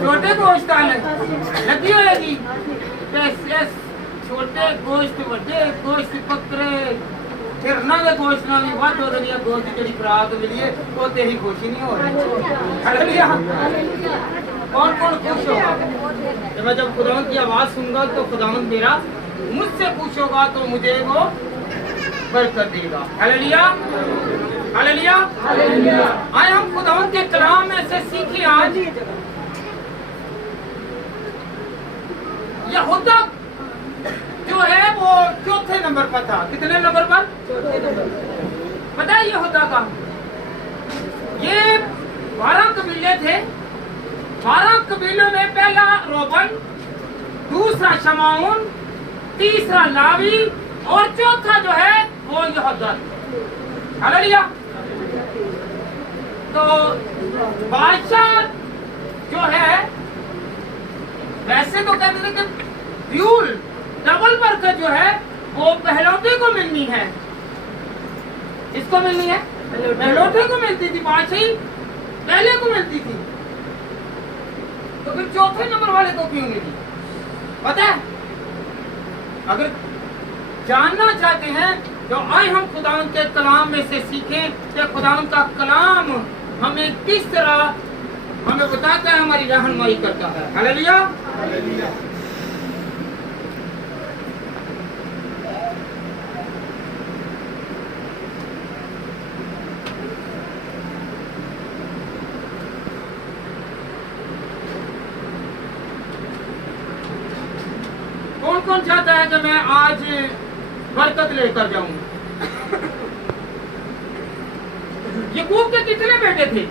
छोटे गोश्त वाले लगी होगी छोटे गोश्त वड्डे गोश्त बकरे हिरना के गोश्त ना भी वध हो रही है गोश्त की खुराक मिली है वो तेरी खुशी नहीं हो रही। कौन कौन खुश होगा जब मैं जब खुदावंद की आवाज सुनूंगा तो खुदावंद मेरा मुझसे खुश होगा तो मुझे वो बरकत देगा। Hallelujah hallelujah hallelujah. आए हम खुदावंद के कलाम में से सीखे आज यहूदा जो है वो चौथे नंबर पर था। कितने नंबर पर? पता है यहूदा का ये 12 कबीले थे। 12 कबीलों में पहला रोबन, दूसरा शमाउन, तीसरा लावी और चौथा जो है वो यहूदा। हालेलुया। तो बादशाह जो है वैसे तो कहते थे कि फ्यूल डबल बरकत जो है वो पहलौठे को मिलनी है। इसको मिलनी है पहलौठे को मिलती थी, बादशाही पहले को मिलती थी। तो फिर चौथे नंबर वाले को क्यों मिली? पता है? अगर जानना चाहते हैं तो आए हम खुदावंद के कलाम में से सीखें कि खुदावंद का कलाम हमें किस तरह हमें बताता है, हमारी रहनुमाई करता है। Hallelujah hallelujah. कौन कौन चाहता है कि मैं आज बरकत लेकर जाऊं? याकूब के कितने बेटे थे?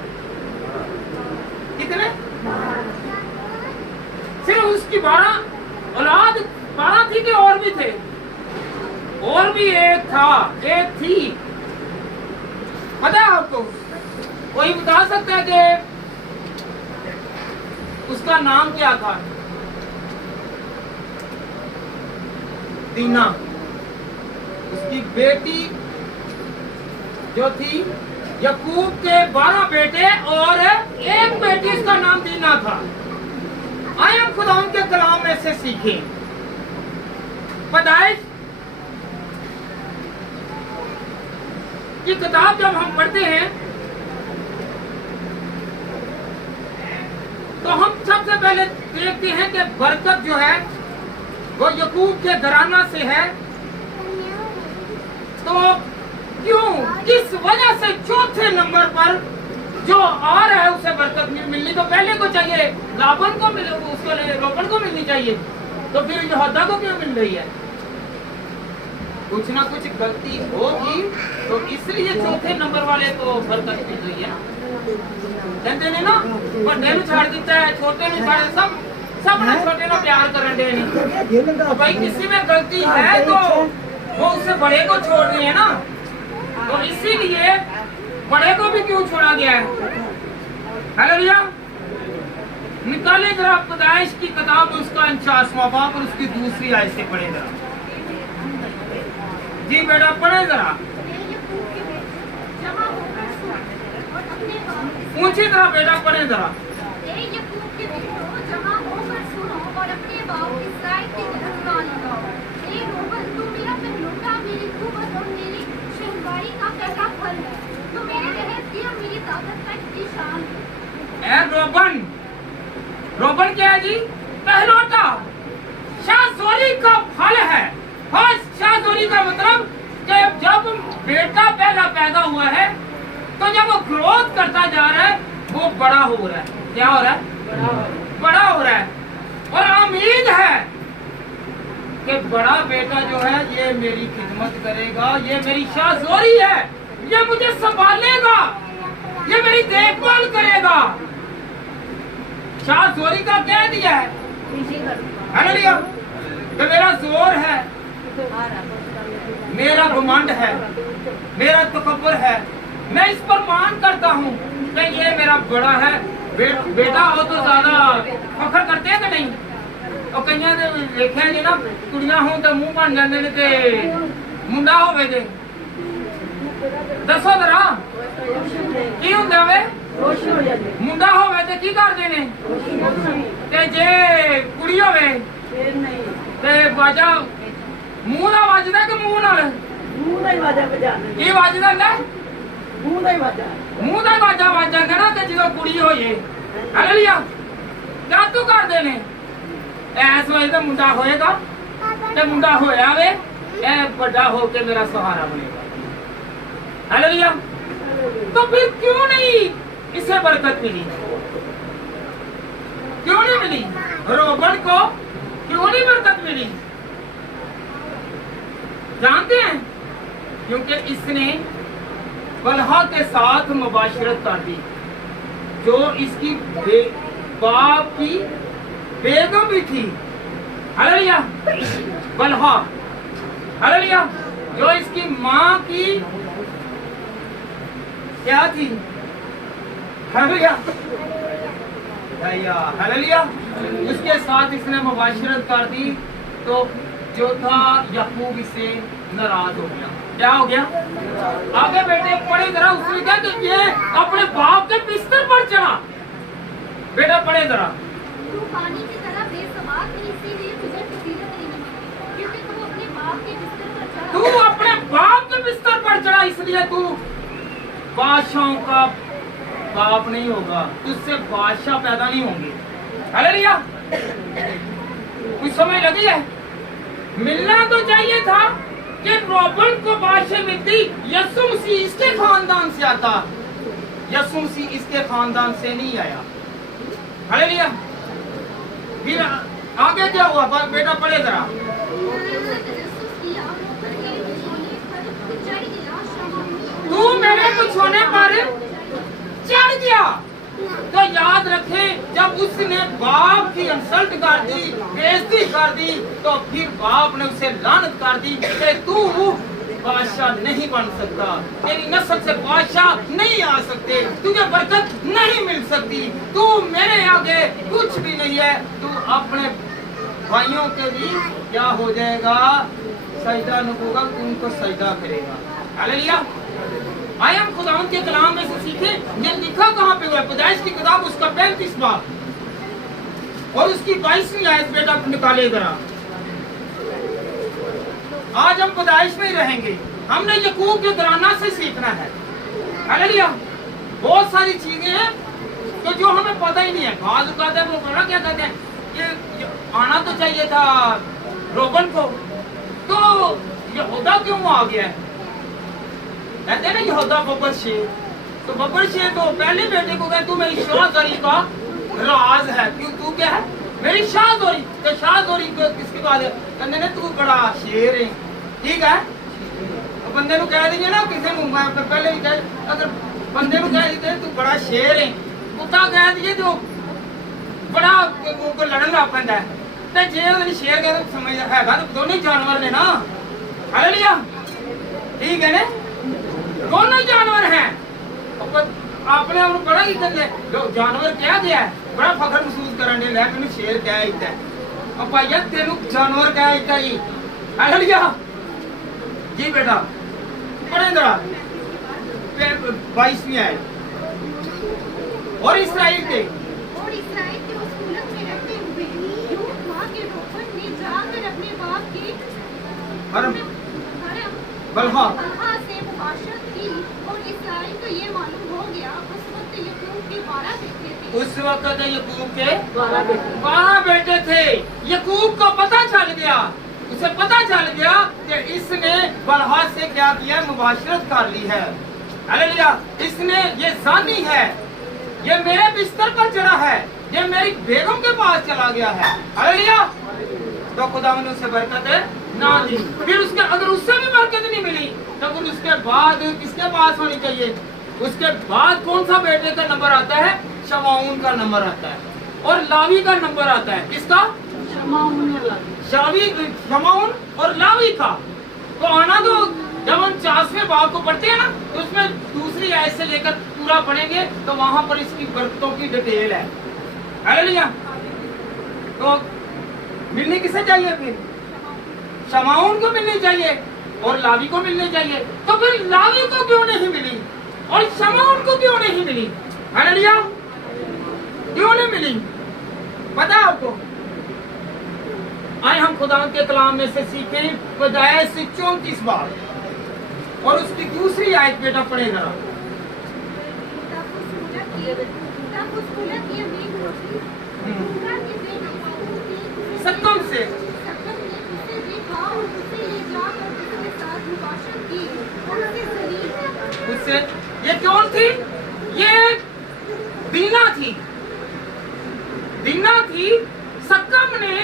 कितने? सिर्फ उसकी 12 औलाद 12 थी कि और भी थे? और भी एक था, एक थी। पता है आपको? कोई बता सकता है कि उसका नाम क्या था? दीना। उसकी बेटी जो थी, याकूब के 12 बेटे और एक बेटी, इसका नाम दीना था। आए हम खुदावंद के कलाम में से सीखें। पैदाइश की किताब जब हम पढ़ते हैं तो हम सबसे पहले देखते हैं कि बरकत जो है वो याकूब के घराना से है। तो क्यों, किस वजह से चौथे नंबर पर जो आ रहा है उसे बरकत मिलनी तो पहले को चाहिए, लाबन को मिले, उसको रोबन को मिलनी चाहिए, तो फिर यहूदा को क्यों मिल रही है? कुछ ना कुछ गलती होगी तो इसलिए चौथे नंबर वाले को बरकत मिल रही है। कहते नहीं ना, बड़े नु छाड़ देता है, छोटे नु छाड़, सब ना छोटे ना प्यार करन दे नहीं। तो भाई किसी में गलती है तो वो उससे बड़े को छोड़ रही है ना, तो इसीलिए बड़े को भी क्यों छोड़ा गया है? हालेलुया। निकाले जरा पैदाइश की किताब उसका 49वां बाब और उसकी दूसरी आयत से पढ़े जरा। जी बेटा पढ़े जरा, ऊंची तरह बेटा पढ़े जरा। रोबन, रोबन क्या है जी? पहलौठा शाहजोरी का फल है। हाँ, शाहजोरी का मतलब कि जब बेटा पहला पैदा हुआ है तो जब वो ग्रोथ करता जा रहा है वो बड़ा हो रहा है। क्या हो रहा है? बड़ा हो रहा है। और उम्मीद है कि बड़ा बेटा जो है ये मेरी खिदमत करेगा, ये मेरी शाहजोरी है, ये मुझे संभालेगा, ये मेरी देखभाल करेगा। शाहजोरी का कह दिया है हालेलुया कि मेरा जोर है, मेरा घमंड है, मेरा तकब्बुर है, मैं इस पर मान करता हूँ कि ये मेरा बड़ा है। बेटा हो तो ज्यादा फखर करते हैं कि नहीं? और कई देखे जी ना, कुड़ियां हो तो मुंह बन जाते ने, मुंडा हो दसो जरा की होंगे वे ਮੁੰਡਾ ਹੋਵੇ ਤੇ ਕੀ ਕਰਦੇ ਨੇ, ਤੇ ਜੇ ਕੁੜੀ ਹੋਵੇ ਤੇ ਬਾਜਾ ਮੂੰਹ ਦਾ ਵੱਜਦਾ ਕਿ ਮੂੰਹ ਨਾਲ? ਕੀ ਵੱਜਦਾ ਲੈ? ਮੂੰਹ ਦਾ ਹੀ ਵਾਜਾ ਵੱਜ ਜਾਂਦਾ ਨਾ। ਤੇ ਜਦੋਂ ਕੁੜੀ ਹੋਏ ਹਾਲੇਲੂਇਆ ਜਾਦੂ ਕਰਦੇ ਨੇ। ਐਸ ਵੇਲੇ ਤਾਂ ਮੁੰਡਾ ਹੋਏਗਾ ਤੇ ਮੁੰਡਾ ਹੋਇਆ ਵੇ, ਇਹ ਵੱਡਾ ਹੋ ਕੇ ਮੇਰਾ ਸਹਾਰਾ ਬनेगा। हालेलुया। तो फिर क्यों नहीं इसे बरकत मिली? क्यों नहीं मिली? रोबन को क्यों नहीं बरकत मिली? जानते हैं? क्योंकि इसने बलहा के साथ मुबाशरत कर दी, जो इसकी बाप की बेगम भी थी। हालेलुया। बलहा, हालेलुया, जो इसकी माँ की क्या थी? Hallelujah, hallelujah. उसके साथ इसने मुबाशरत कर दी, तो जो था याकूब इससे नाराज हो गया। क्या हो गया? आगे बेटे पढ़े जरा। उसने कहा कि ये अपने बाप के बिस्तर पर चढ़ा। बेटा पढ़े जरा। तू पानी की तरह बेसवार थी, इसीलिए तुझे फजीलत नहीं मिली, क्योंकि तू अपने बाप के बिस्तर पर चढ़ा। तू अपने बाप के बिस्तर पर चढ़ा, इसलिए तू बादशाहों का बाप नहीं होगा, तुझसे बादशाह पैदा नहीं होंगे। हालेलुया। कुछ समझ लगी है? मिलना तो चाहिए था कि रोबन को बादशाह मिलती, यीशु मसीह इसके खानदान से आता। यीशु मसीह इसके खानदान से नहीं आया। हालेलुया। फिर आगे क्या हुआ? बेटा पढ़े जरा। तू मेरे कुछ होने पर चढ़ गया। तो याद रखे, जब उसने बाप की इंसल्ट कर दी, बेइज्जती कर दी, तो फिर बाप ने उसे लानत कर दी कि तू बादशाह नहीं बन सकता, तेरी नस्ल से बादशाह नहीं आ सकते, तुझे बरकत नहीं मिल सकती, तू मेरे आगे कुछ भी नहीं है, तू अपने भाइयों के भी क्या हो जाएगा? सजदा न होगा, तू उनको सजदा करेगा। हालेलुया। आए हम खुदावंद के कलाम में से सीखे, ये लिखा कहाँ पे हुआ है? पैदाइश की किताब उसका 35 बाब और उसकी 22वीं आयत। बेटा निकाले जरा। आज हम पैदाइश में ही रहेंगे। हमने याकूब के घराना से सीखना है। हालेलुया। बहुत सारी चीजें हैं तो जो हमें पता ही नहीं है। बात कहते हैं वो बड़ा क्या कहते हैं, ये आना तो चाहिए था रोबन को, तो यहूदा क्यों आ गया है? कहते हैं ना यहूदा बब्बर शेर, तो बब्बर शेर तो पहले बेटे को कहते तू मेरी शाहजोरी का राज है। क्यों? तू क्या है? मेरी शाहजोरी। तो शाहजोरी किसकी बात है? कहते ना तू बड़ा शेर है। ठीक है, तो बंदे को कह दीजिए ना, किसी को पहले ही कह, अगर बंदे को कह दीजिए तू बड़ा शेर है, कुत्ता कह दीजिए तो बड़ा को लड़न लग पैंदा है। तो जे शेर कह समझ है तो दोनों ही जानवर ने ना। हालेलुया। ठीक है ना, दोनों जानवर हैं। आपने उन्हें बड़ा ही जानवर क्या दिया है, बड़ा फखर महसूस करने लगा, मैंने शेर क्या है अब भैया तेन जानवर क्या है। हालेलुया जी। बेटा पढ़े जरा 22वीं आयत। और इस्राएल के उस मुल्क में रहते हुए यूद माँ के रोबन ने जाकर अपने बाप की बलहा से मुबाशरत की, और इस्राएल को ये मालूम हो गया। उस वक्त याकूब के 12 बेटे थे। उस वक्त याकूब के 12 बेटे थे। याकूब को पता चल गया, उसे पता चल गया कि इसने बलहा से क्या किया? मुबाशरत कर ली है। हालेलुया। इसने ये जानी है, ये मेरे बिस्तर पर चढ़ा है, ये मेरी बेगम के पास चला गया है। हालेलुया। तो खुदा ने उसे बरकत ना दी। फिर उसके अगर उससे भी बरकत नहीं मिली तो फिर उसके बाद किसके पास होनी चाहिए? उसके बाद कौन सा बेटे का नंबर आता है? शमाउन का नंबर आता है, और लावी का नंबर आता है। किसका? शमाउन और लावी का। तो आना तो जब हम 40वें बाब को पढ़ते हैं ना, तो उसमें दूसरी आयत से लेकर पूरा पढ़ेंगे तो वहां पर इसकी बरकतों की डिटेल है। हालेलुया। तो मिलनी किसे चाहिए? फिर शमाउन को मिलनी चाहिए और लावी को मिलनी चाहिए। तो फिर लावी को क्यों नहीं मिली और शमाउन को क्यों नहीं मिली? हालेलुया। क्यों नहीं मिली? पता है आपको? आए हम खुदा के कलाम में से सीखें पैदाइश 34 बार और उसकी दूसरी आयत बेटा पढ़े जरा। सक्कम से उससे ये कौन थी? ये दीना थी। दीना थी। सक्कम ने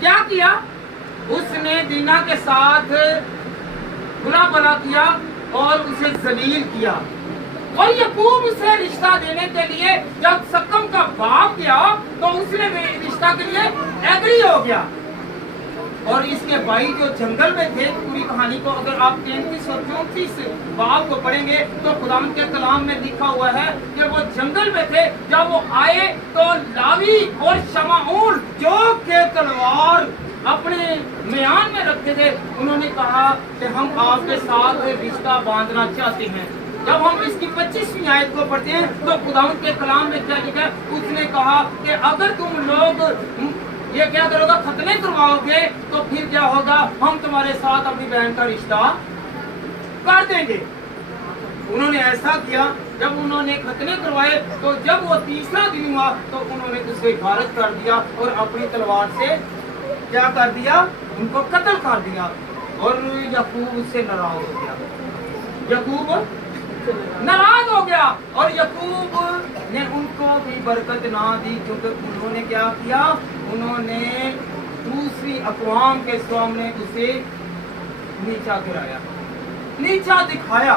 क्या किया? उसने दीना के साथ बुरा भला किया और उसे जलील किया। और याकूब से रिश्ता देने के लिए जब सक्कम का बाप गया तो उसने भी रिश्ता के लिए एग्री हो गया। और इसके भाई जो जंगल में थे, पूरी कहानी को अगर आप 33 और 34 बाब को पढ़ेंगे तो खुदावंद के कलाम में लिखा हुआ है कि वो जंगल में थे। जब वो आए तो लावी और शमाऊल जो के तलवार अपने म्यान में रखे थे, उन्होंने कहा कि हम आपके साथ रिश्ता बांधना चाहते हैं। जब हम इसकी 25वीं आयत को पढ़ते हैं तो खुदावंद के कलाम में क्या लिखा है? उसने कहा कि अगर तुम लोग ये क्या करोगे, खतने करवाओगे तो फिर क्या होगा? हम तुम्हारे साथ अपनी बहन का रिश्ता कर देंगे। उन्होंने ऐसा किया। जब उन्होंने खतने करवाए तो जब वो तीसरा दिन हुआ तो उन्होंने उसे गारत कर दिया और अपनी तलवार से क्या कर दिया? उनको कत्ल कर दिया। और याकूब उससे नाराज हो गया। याकूब नाराज हो गया और याकूब ने उनको भी बरकत ना दी, क्योंकि उन्होंने क्या किया? उन्होंने दूसरी अक़वाम के सामने उसे नीचा गिराया, नीचा दिखाया।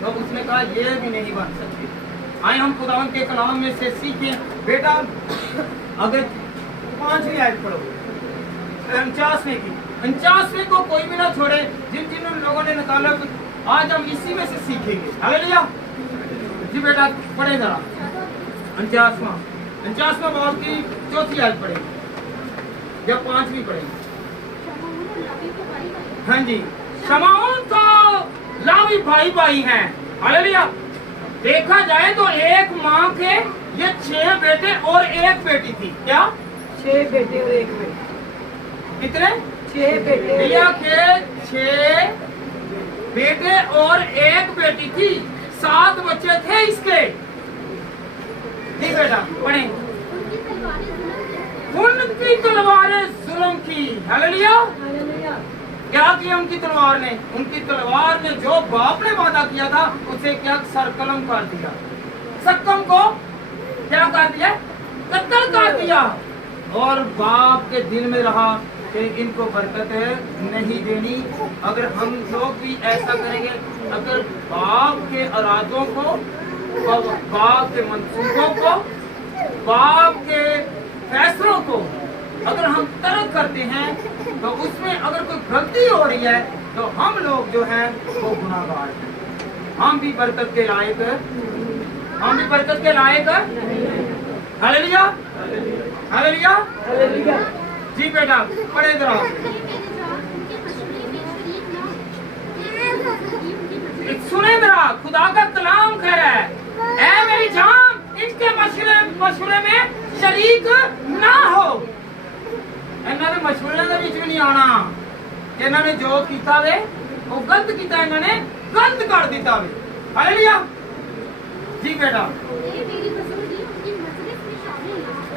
तो उसने कहा ये भी नहीं बन सकते। आए हम खुदावंद के कलाम में से सीखें बेटा। अगर 5वीं आयत पढ़ो 49वें की, 49वें को कोई भी ना छोड़े। जिन जिन लोगों ने निकाला आज हम इसी में से सीखेंगे। हालेलुया जी बेटा पढ़े जरा 49वां बाब की 4थी आयत पढ़े या 5वीं पढ़े। हाँ जी, शमाऊन तो लावी भाई भाई हैं। हालेलुया। देखा जाए तो एक माँ के ये 6 बेटे और 1 बेटी थी। क्या? 6 बेटे और 1 बेटी। कितने? 6 बेटे। लिया के 6 बेटे और 1 बेटी थी। 7 बच्चे थे इसके। ठीक बेटा पढ़े। उनकी तलवारें जुल्म की। हालेलुया। क्या किया उनकी तलवार ने? उनकी तलवार ने जो बाप ने वादा किया था उसे क्या सरकलम कर दिया। सक्कम को क्या कर दिया? कत्ल कर दिया। और बाप के दिल में रहा कि इनको बरकत नहीं देनी। अगर हम लोग भी ऐसा करेंगे, अगर बाप के इरादों को, बाप के मंसूबों को, बाप के फैसलों को अगर हम तर्क करते हैं तो उसमें अगर कोई गलती हो रही है तो हम लोग जो हैं वो गुनाहगार हैं। हम भी बरकत के लायक, हम भी बरकत के लायक। हालेलुया हालेलुया जी बेटा पढ़े जरा। सुने जरा, खुदा का कलाम कह रहा है, ऐ मेरी जान इनके मशवरे में शरीक ना हो। इन्होंने मशवरे के बीच भी नहीं आना। इन्होंने जो किया वे वो गलत किया, इन्होंने गलत कर दिता वे। हालेलुया जी बेटा।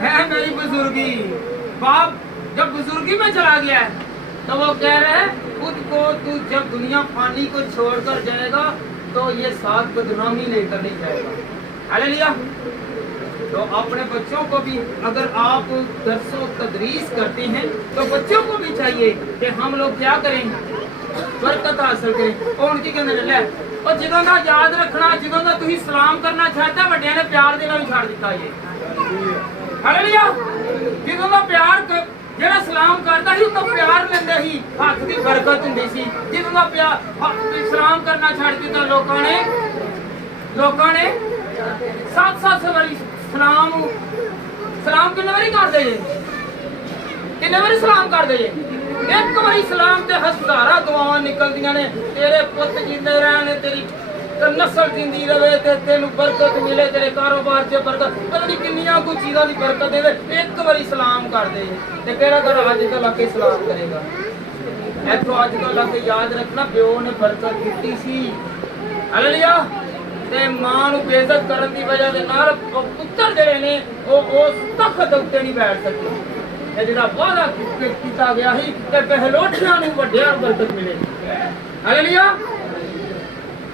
है मेरी बुजुर्गी। बाप जब बुजुर्गी में चला गया है तो वो कह रहे हैं खुद को तू जब दुनिया फानी को छोड़कर जाएगा तो ये साथ बदनामी लेकर नहीं जाएगा। हालेलुया। तो अपने बच्चों को भी अगर आप दरसों तदरीस करते हैं तो बच्चों को भी चाहिए कि हम लोग क्या करें? बरकत हासिल करें। और उनकी कहने लगे और जिदों का याद रखना, जिदों का तुम सलाम करना छड्डा, वड्डियां ने प्यार देना भी छड़ दिता। ये हालेलुया। जिदों का प्यार ਜਿਹੜਾ ਸਲਾਮ ਕਰਦਾ ਸੀ ਉਹ ਪਿਆਰ ਲੈਂਦਾ ਸੀ, ਹੱਥ ਦੀ ਬਰਕਤ ਹੁੰਦੀ ਸੀ। ਜਦੋਂ ਦਾ ਪਿਆਰ ਸਲਾਮ ਕਰਨਾ ਛੱਡ ਦਿੱਤਾ ਲੋਕਾਂ ਨੇ 7-7 ਵਾਰੀ ਸਲਾਮ ਕਿੰਨੇ ਵਾਰੀ ਕਰਦੇ ਜੇ? ਕਿੰਨੇ ਵਾਰੀ ਸਲਾਮ ਕਰਦੇ ਜੇ? ਇੱਕ ਵਾਰੀ ਸਲਾਮ ਤੇ ਹਜ਼ਾਰਾਂ ਦੁਆਵਾਂ ਨਿਕਲਦੀਆਂ ਨੇ। ਤੇਰੇ ਪੁੱਤ ਜਿੰਦੇ ਰਹਿਣ, ਤੇਰੀ ਤੇ ਨਸਲ ਜਿੰਦੀ ਰਵੇ ਤੇ ਤੈਨੂੰ ਬਰਕਤ ਮਿਲੇ, ਤੇਰੇ ਕਾਰੋਬਾਰ 'ਚ ਬਰਕਤ, ਪਤਾ ਨਹੀਂ ਕਿੰਨੀਆਂ ਕੁ ਚੀਜ਼ਾਂ ਦੀ ਬਰਕਤ ਦੇਵੇ। ਇੱਕ ਵਾਰੀ ਸਲਾਮ ਕਰ ਦੇ ਤੇ ਕਿਹੜਾ ਘਰ ਅੱਜ ਕੱਲ੍ਹ ਆ ਕੇ ਸਲਾਮ ਕਰੇਗਾ। ਇੱਥੋਂ ਅੱਜ ਕੱਲ੍ਹ ਆ ਕੇ ਯਾਦ ਰੱਖਣਾ, ਪਿਓ ਨੇ ਬਰਕਤ ਦਿੱਤੀ ਸੀ, ਹਾਲੇਲੂਇਆ। ਤੇ ਮਾਂ ਨੂੰ ਬੇਇੱਜ਼ਤ ਕਰਨ ਦੀ ਵਜ੍ਹਾ ਦੇ ਨਾਲ ਪੁੱਤਰ ਜਿਹੜੇ ਨੇ ਉਹ ਉਸ ਤਖਤ ਉੱਤੇ ਨਹੀਂ ਬੈਠ ਸਕੇ। ਇਹ ਜਿਹੜਾ ਵਾਅਦਾ ਕੀਤਾ ਗਿਆ ਸੀ ਕਿ ਪਹਿਲੋਠਿਆਂ ਨੂੰ ਵੱਡਿਆਂ ਨੂੰ ਬਰਕਤ ਮਿਲੇ, ਹਾਲੇਲੂਇਆ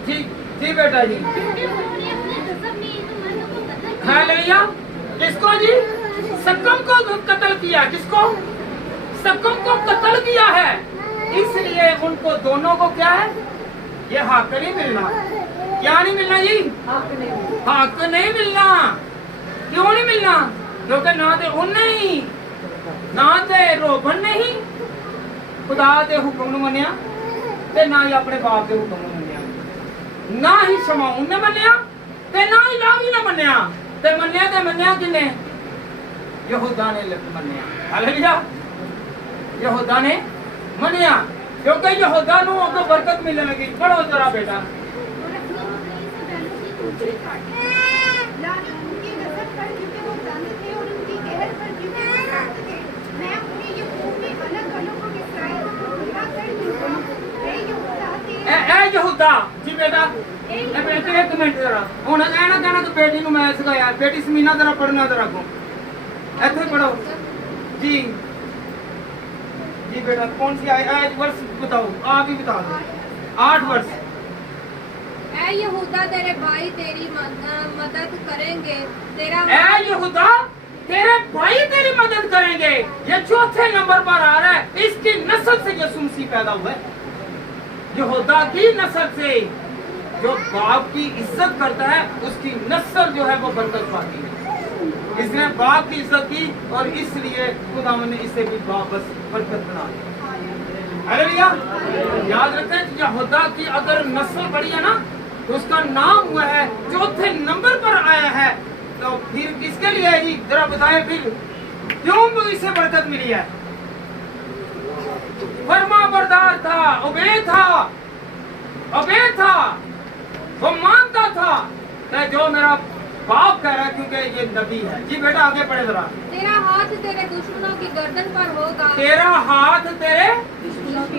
ਜੀ। जी बेटा जी, हालेलुया। किसको जी? सकम को कत्ल किया। किसको? सकम को कत्ल किया है, इसलिए उनको दोनों को क्या है, ये हक नहीं मिलना। क्या नहीं मिलना जी? हक नहीं मिलना। क्यों नहीं मिलना? क्योंकि ना तो उन्हें ही ना तो रोबन ने ही खुदा के हुक्म नूं मन्निया ते ना ही अपने बाप के हुक्म नूं मन्निया, ना ही शमौन ने मन्निया ते ना ही लावी ने मन्निया। ते मन्निया किने? यहूदा ने मन्निया, हालेलुया। यहूदा ने मन्निया क्योंकि यहूदा नूं उनको बरकत मिलने लगी। पढ़ो जरा बेटा। यहूदा जी बेटा, बेटे एक मिनट जरा हुण कहना कि बेटी नूं मैं सिखाया। बेटी समीना जरा पढ़ना जरा को इत्थे पढ़ो जी। जी बेटा कौन सी आयत वर्ष बताओ, आप ही बता दो। 8 वर्ष। ऐ यहूदा तेरे भाई तेरी मदद करेंगे, तेरा ऐ यहूदा तेरे भाई तेरी मदद करेंगे। ये चौथे नंबर पर आ रहा है। इसकी नस्ल से यीशु मसीह पैदा हुआ है, यहूदा की नस्ल से। जो बाप की इज्जत करता है उसकी नस्ल जो है वो बरकत पाती है। इसने बाप की इज्जत की और इसलिए खुदावंद ने इसे भी वापस बरकत बना दी, हालेलुया। याद रखें यहूदा की अगर नस्ल बढ़ी है ना तो उसका नाम हुआ है, चौथे नंबर पर आया है। तो फिर किसके लिए है जी, जरा बताएं फिर क्यों इसे बरकत मिली है? फरमा बरदार था, उबैद था, वो मानता था कि जो मेरा बाप कह रहा है, क्योंकि ये नबी है। जी बेटा आगे पढ़े जरा। तेरा हाथ तेरे दुश्मनों की गर्दन पर होगा, तेरा हाथ तेरे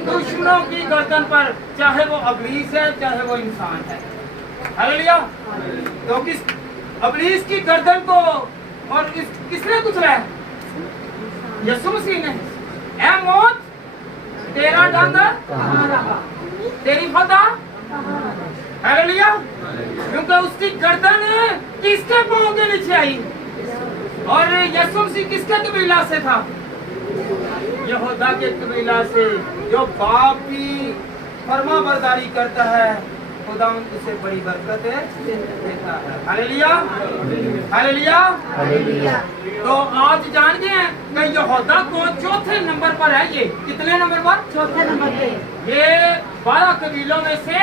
दुश्मनों की गर्दन पर, चाहे वो अबलीस है चाहे वो इंसान है, हालेलुया। तो किस अबलीस की गर्दन को और किसने कुचला है? यीशु मसीह ने। ऐ मौत तेरा दंड कहाँ रहा, तेरी फतह, हालेलुया। क्योंकि उसकी गर्दन किसके पांव के नीचे आई और यीशु मसीह किसके कबीला से था? यहूदा के कबीला से। जो बाप की फरमाबरदारी करता है खुदा उसे बड़ी बरकत देता है, हालेलुया, हालेलुया। तो आज जान गए हैं कि यहूदा को चौथे नंबर पर है। ये कितने नंबर पर? चौथे नंबर पे। ये 12 कबीलों में से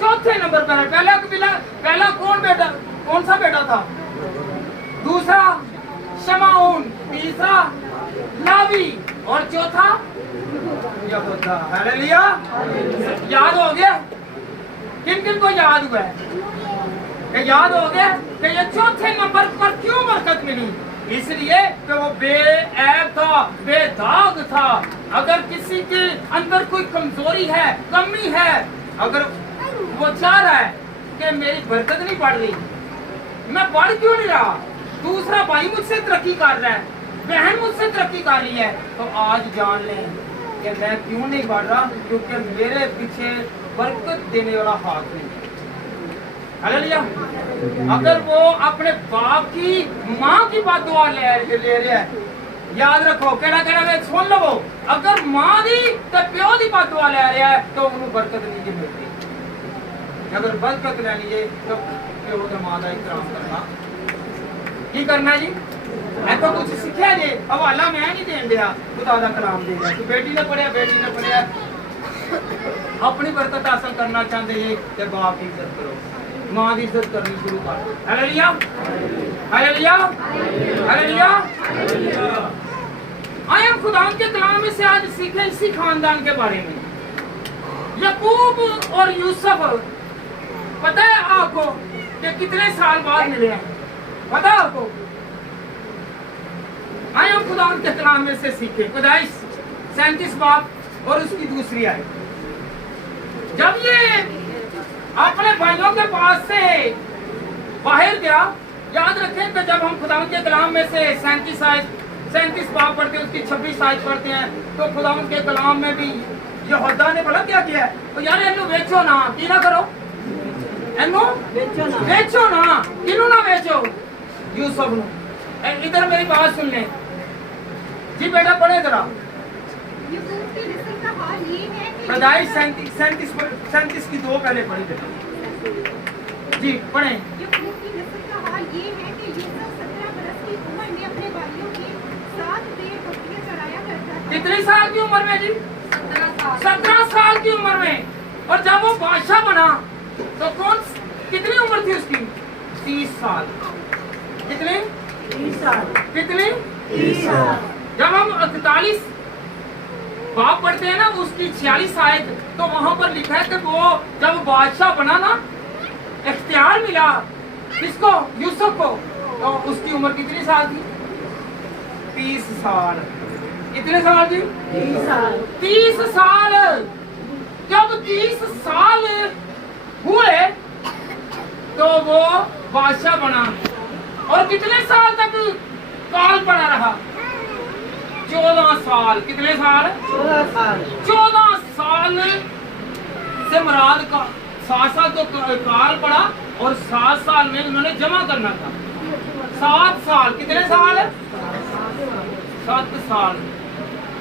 चौथे नंबर पर है। पहला कबीला, पहला कौन सा बेटा था? दूसरा शमौन, तीसरा लावी और चौथा यहूदा, हालेलुया। याद हो गया? किन किन को याद हुआ है? याद हो गया कि ये चौथे नंबर पर क्यों बरकत मिली? इसलिए कि वो बेऐब था, बेदाग था। अगर किसी के अंदर कोई कमजोरी है, कमी है, अगर वो चाह रहा है कि मेरी बरकत नहीं बढ़ रही, मैं बढ़ क्यों नहीं रहा, दूसरा भाई मुझसे तरक्की कर रहा है, बहन मुझसे तरक्की कर रही है, तो आज जान लें कि मैं क्यों नहीं बढ़ रहा, क्योंकि मेरे पीछे बरकत देने वाला हाथ नहीं। हालेलुया। अगर वो अपने बाप की माँ की बात दुआ ले रहा है, याद रखो कहना सुन लो, अगर माँ दी तो प्यो की बात दुआ ले रहा है तो उन्हें बरकत नहीं जी मिलती। अगर बरकत लेनी है तो प्यो के माँ का एहतराम करना। की करना जी? ऐसा कुछ सीखा जी, हवाला मैं नहीं देन दिया, खुदा दा कलाम दे दिया। बेटी ने पढ़िया अपनी बरकत हासिल करना चाहते हैं तो बाप की इज्जत करो, माँ की इज्जत करनी शुरू करो। Hallelujah, hallelujah, hallelujah. आए हम खुदा के कलाम में से आज सीखे इसी खानदान के बारे में। याकूब और यूसुफ पता है आपको कि कितने साल बाद मिले हैं? पता है आपको? आए हम खुदा के कलाम में से सीखे। पैदाइश 37 बाब और उसकी दूसरी आयत। जब ये अपने भाइयों के पास से बाहर गया, याद रखें कि जब हम खुदा के कलाम में से 37 बाब पढ़ते हैं, उसकी 26 आयत पढ़ते हैं, तो खुदा के कलाम में भी यहूदा ने बड़ा क्या किया है? तो यार इन्हों बेचो ना, की ना करो, इन्हों बेचो ना, किन्हों ना बेचो, यूसुफ नो। इधर मेरी बात सुन लें जी बेटा, पढ़े जरा। यूसुफ की नस्ल का हाल ये है कि पैदाइश 37 की 2 पहले पढ़ी बेटा जी, पढ़े। यूसुफ की नस्ल का हाल ये है कि यूसुफ 17 बरस की उम्र में अपने भाइयों की 7 भेड़ बकरियां चराया करता था। कितने साल की उम्र में जी? 17 साल की उम्र में। और जब वो बादशाह बना तो कितनी उम्र थी उसकी? 30 साल। कितने? 30 साल। कितने? 30 साल। जब हम 41 बाप पढ़ते हैं ना, उसकी 46 आयत, तो वहां पर लिखा है कि वो जब बादशाह बना ना, इख्तियार मिला किसको? यूसुफ को। तो उसकी उम्र कितनी साल थी? 30 साल। कितने साल थी? 30 साल। 30 साल। जब 30 साल हुए तो वो बादशाह बना। और कितने साल तक काल पड़ा रहा? 14 साल। कितने साल? 14 साल। 14 साल से मुराद का 7 साल तो काल पड़ा और 7 साल में उन्होंने जमा करना था। 7 साल। कितने साल? 7 साल।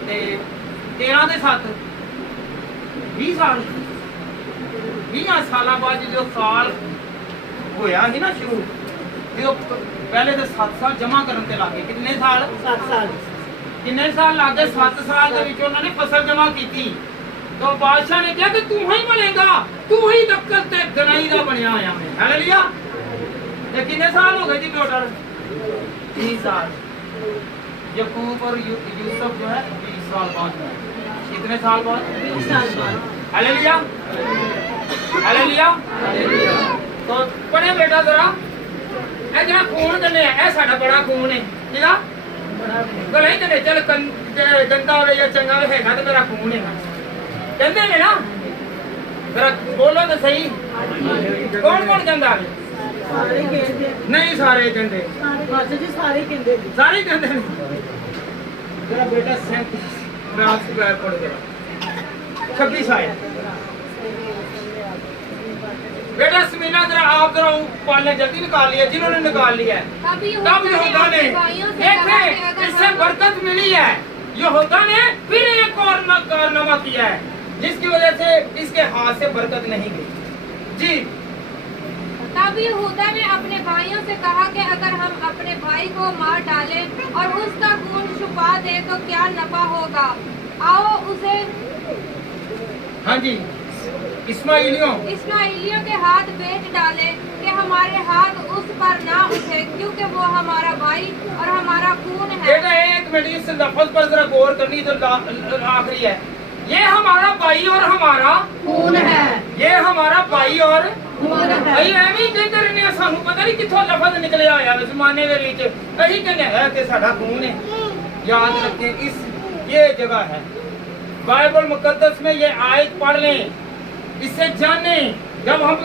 13 के 7 20 साल। 20 साल बाद जो साल होया ही ना शुरू, जो पहले तो 7 साल जमा करने ते लागे। कितने साल? 7 साल। कितने साल लागे? 7 साल के विच उन्होंने फसल जमा की थी। तो बादशाह ने कहा कि तू ही बनेगा, तू ही दक्कल ते गनाई का बनया आया है। हालेलुया। ये कितने साल हो गए जी टोटल? 30 साल। याकूब और यूसुफ जो है 20 साल बाद हुए। कितने साल बाद? 20 साल बाद। हालेलुया। हालेलुया। तो पढ़े बेटा जरा, ए जरा खून कने है, ए साडा बड़ा खून है। किदा? गले कने चल गंदा होवे या चंगा होवे, हैगा तो मेरा खून है। कहते हैं ना, जरा बोलो तो सही, कौन कौन कहता है? सारे कहते। नहीं सारे कहते, बस जी सारे कहते। सारे कहते हैं। जरा बेटा 37 मैं आपसे बैर पढ़ जरा 26 आए बेटा। समीना जरा आप जरा पालने जल्दी निकाल लिया, जिन्होंने निकाल लिया है। तब यहूदा ने देखे इससे बरकत मिली है, यहूदा ने फिर एक और कारनामा किया है जिसकी वजह से इसके हाथ से बरकत नहीं गई जी। तब यहूदा ने अपने भाइयों से कहा कि अगर हम अपने भाई को मार डालें और उसका खून छुपा दे तो क्या नफा होगा? आओ उसे हाँ जी इस्माइलियों के हाथ बेच डाले कि हमारे हाथ उस पर ना उठे, क्योंकि वो हमारा भाई और हमारा खून है। बेटा एक मिनट इस लफ्ज पर जरा गौर करनी तो आखिरी है। ये हमारा भाई और हमारा खून है। ये हमारा भाई और खून है। भाई ਐਵੇਂ ਕਹਿੰਦੇ ਰਹਿੰਦੇ ਆ, ਸਾਨੂੰ ਪਤਾ ਨਹੀਂ ਕਿੱਥੋਂ ਲਫ਼ਜ਼ ਨਿਕਲਿਆ ਹੋਇਆ ਇਸ ਜ਼ਮਾਨੇ ਦੇ ਵਿੱਚ। ਅਸੀਂ ਕਹਿੰਦੇ ਹੈ ਕਿ ਸਾਡਾ खून है। याद रखें ये जगह है, बाइबल मुकद्दस में ये आयत पढ़ लें, इससे जाने। जब हम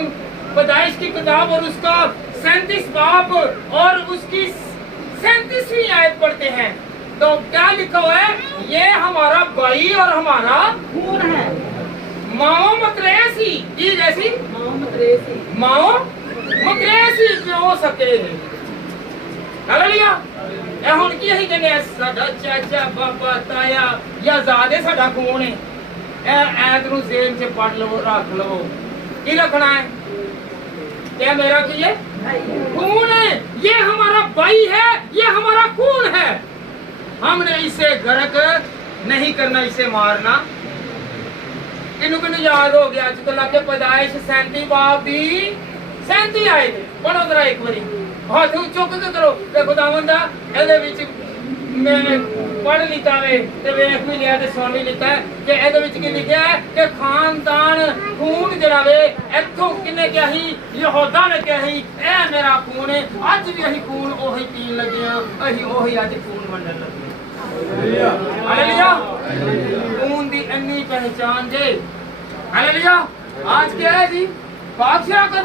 पैदाइश की किताब और उसका 37 बाब और उसकी 37वीं आयत पढ़ते हैं तो क्या लिखा हुआ है? ये हमारा भाई और हमारा खून है। माओ मकरेसी की जैसी माओ मकरेसी जो हो सके। हालेलुया। ਇਹ ਹੁਣ ਕੀ ਅਸੀਂ ਕਹਿੰਦੇ ਆ, ਸਾਡਾ ਚਾਚਾ ਬਾਬਾ ਤਾਇਆ ਜਾਂ ਜ਼ਾਦੇ ਸਾਡਾ खून है। ऐत ਨੂੰ ਜ਼ੇਨ 'ਚ ਪੜ ਲਓ, ਰੱਖ ਲਓ। ਕੀ रखना है? क्या मेरा की ये खून है, ये हमारा भाई है, ये हमारा खून है। हमने इसे गर्क नहीं करना, इसे मारना। किन्नू किन्नू याद हो गया? तो लाके पैदाइश 37 बाब दी 37 आए थे। पढ़ो जरा एक बारी, हाथ चुक के करो। ते खुदावंद दा ਇਹਦੇ ਵਿੱਚ मैं ਪੜ੍ਹ ਲਿੱਤਾ ਵੇ ਤੇ ਵੇਖ ਵੀ ਲਿਆ ਤੇ ਸੁਣ ਵੀ ਲਿੱਤਾ ਕਿ ਇਹਦੇ ਵਿੱਚ ਕੀ ਲਿਖਿਆ ਹੈ ਕਿ ਖਾਨਦਾਨ ਖੂਨ ਜਿਹੜਾ ਵੇ ਇੱਥੋਂ ਕਿੰਨੇ ਕਿਹਾ ਸੀ, ਯਹੂਦਾ ਨੇ ਕਿਹਾ ਸੀ ਇਹ ਮੇਰਾ ਖੂਨ ਹੈ। ਅੱਜ ਵੀ ਅਸੀਂ ਖੂਨ ਉਹੀ ਪੀਣ ਲੱਗੇ ਆ, ਅਸੀਂ ਉਹੀ ਅੱਜ ਖੂਨ ਵੰਡਣ ਲੱਗੇ ਆ। ਹਾਲੇਲੂਇਆ। खून दी अन्नी पहचान जे। हालेलुया। आज क्या है जी? बादशाह का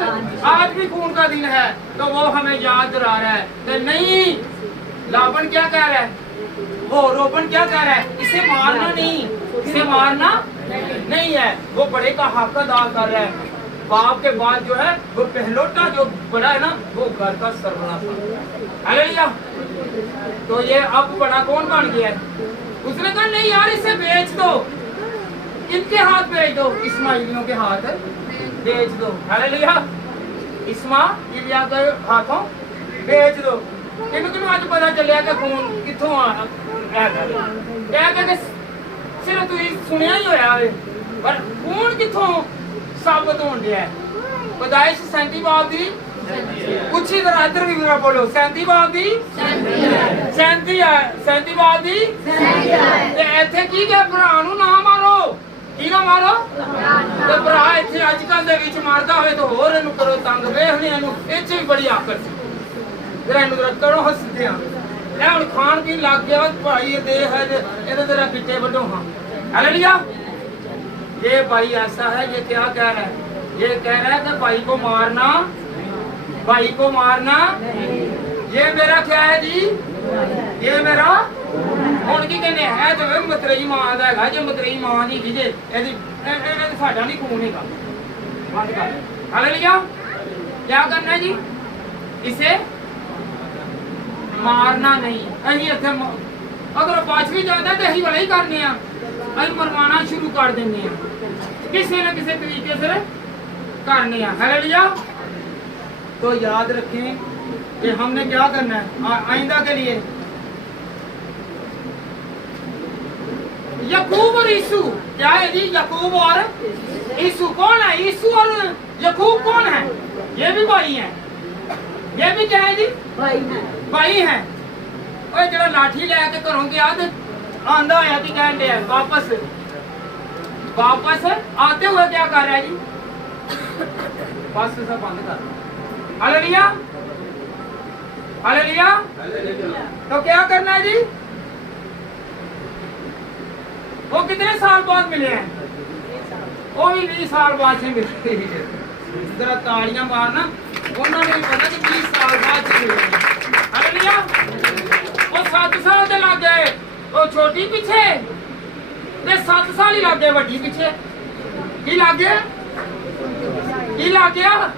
आज भी खून का दिन है, तो वो हमें याद दिला रहा है कि नहीं, लाबन क्या कह रहा है, वो रोबन क्या कह रहा है, इसे मारना नहीं, इसे मारना नहीं है। वो बड़े का हक अदा कर रहा है। बाप के बाद जो है वो पहलोटा जो बड़ा है ना, वो घर का सरबराह था। हालेलुया। तो ये अब बड़ा कौन बन गया है? उसने कहा नहीं यार, इसे बेच दो, इनके हाथ बेच दो, इस्माइलियों के हाथ बेच दो। हालेलुया। इस्माइलिया के हाथों बेच दो। किन्नू आज पता चलिया कि खून किथों है, सिर्फ तू सुनिया ही होया वे, पर खून किथों साबित होण दिया है। पैदाइश 37 बाब दी कुछ ही तरह इधर भी मेरा बोलो 37 बाब दी 37 बाब दी ते इत्थे की गया, भरा नू ना मारो, की ना मारो ते भरा इत्थे अजकल दे विच मारदा होवे तो होर इहनू करो तंग। वेखने इहनू इह च भी बड़ी आकड़ सी, जरा इहनू जरा करो हसदे आ। ਇਹ ਹੁਣ ਖਾਣ ਪੀਣ ਲੱਗ ਗਿਆ ਭਾਈ, ਇਹ ਦੇਖ है ਇਹਦੇ तेरा पिट्टे ਵੱਢो। हाँ हालेलुया। ये भाई ऐसा है, ये क्या कह रहा है, ये कह रहा है कि भाई को मारना, भाई को मारना, ये मेरा क्या है जी, ये मेरा ਹੁਣ ਕੀ ਕਹਿੰਦੇ ਹੈ ਜਿਵੇਂ ਮਤਰੇਈ ਮਾਂ ਦਾ ਹੈਗਾ, ਜੇ ਮਤਰੇਈ ਮਾਂ ਨਹੀਂ ਹੈਗੀ ਜੇ ਇਹਦੀ ਸਾਡਾ ਨਹੀਂ ਖੂਨ ਹੈਗਾ। ਬੰਦ ਕਰ। ਹਾਲੇਲੂਇਆ। क्या करना है जी, इसे मारना नहीं। ਅਸੀਂ ਇੱਥੇ ਅਗਰ ਬਚ ਵੀ ਜਾਂਦਾ ਤੇ ਅਸੀਂ ਵਾਲਾ ਹੀ ਕਰਨੇ ਆ, ਅਸੀਂ ਮਰਵਾਣਾ ਸ਼ੁਰੂ ਕਰ ਦਿੰਦੇ ਆ, ਕਿਸੇ न किसी तरीके से करने हैं। हालेलुया। तो याद रखें कि हमने क्या करना है आइंदा के लिए। याकूब और यीशु क्या है जी, याकूब और यीशु कौन है, यीशु और याकूब कौन है, ये भी भाई हैं, ये भी क्या है जी, भाई हैं। ओए जरा लाठी लेके घरों गया ते आंदा होया कि कहन दे वापस आते हुए क्या कर रहा है जी, बस सब बंद कर। हालेलुया। हालेलुया। तो क्या करना है जी, वो कितने साल बाद मिले हैं, वो भी 20 साल बाद से मिले। जरा तालियां मारना, उन्होंने भी पता कि 20 साल बाद से मिले। हालेलुया। वो 7 साल के लग गए, वो छोटी पीछे 7 साल ही लग गए, वड्डी पीछे की लग गया, की लग गया।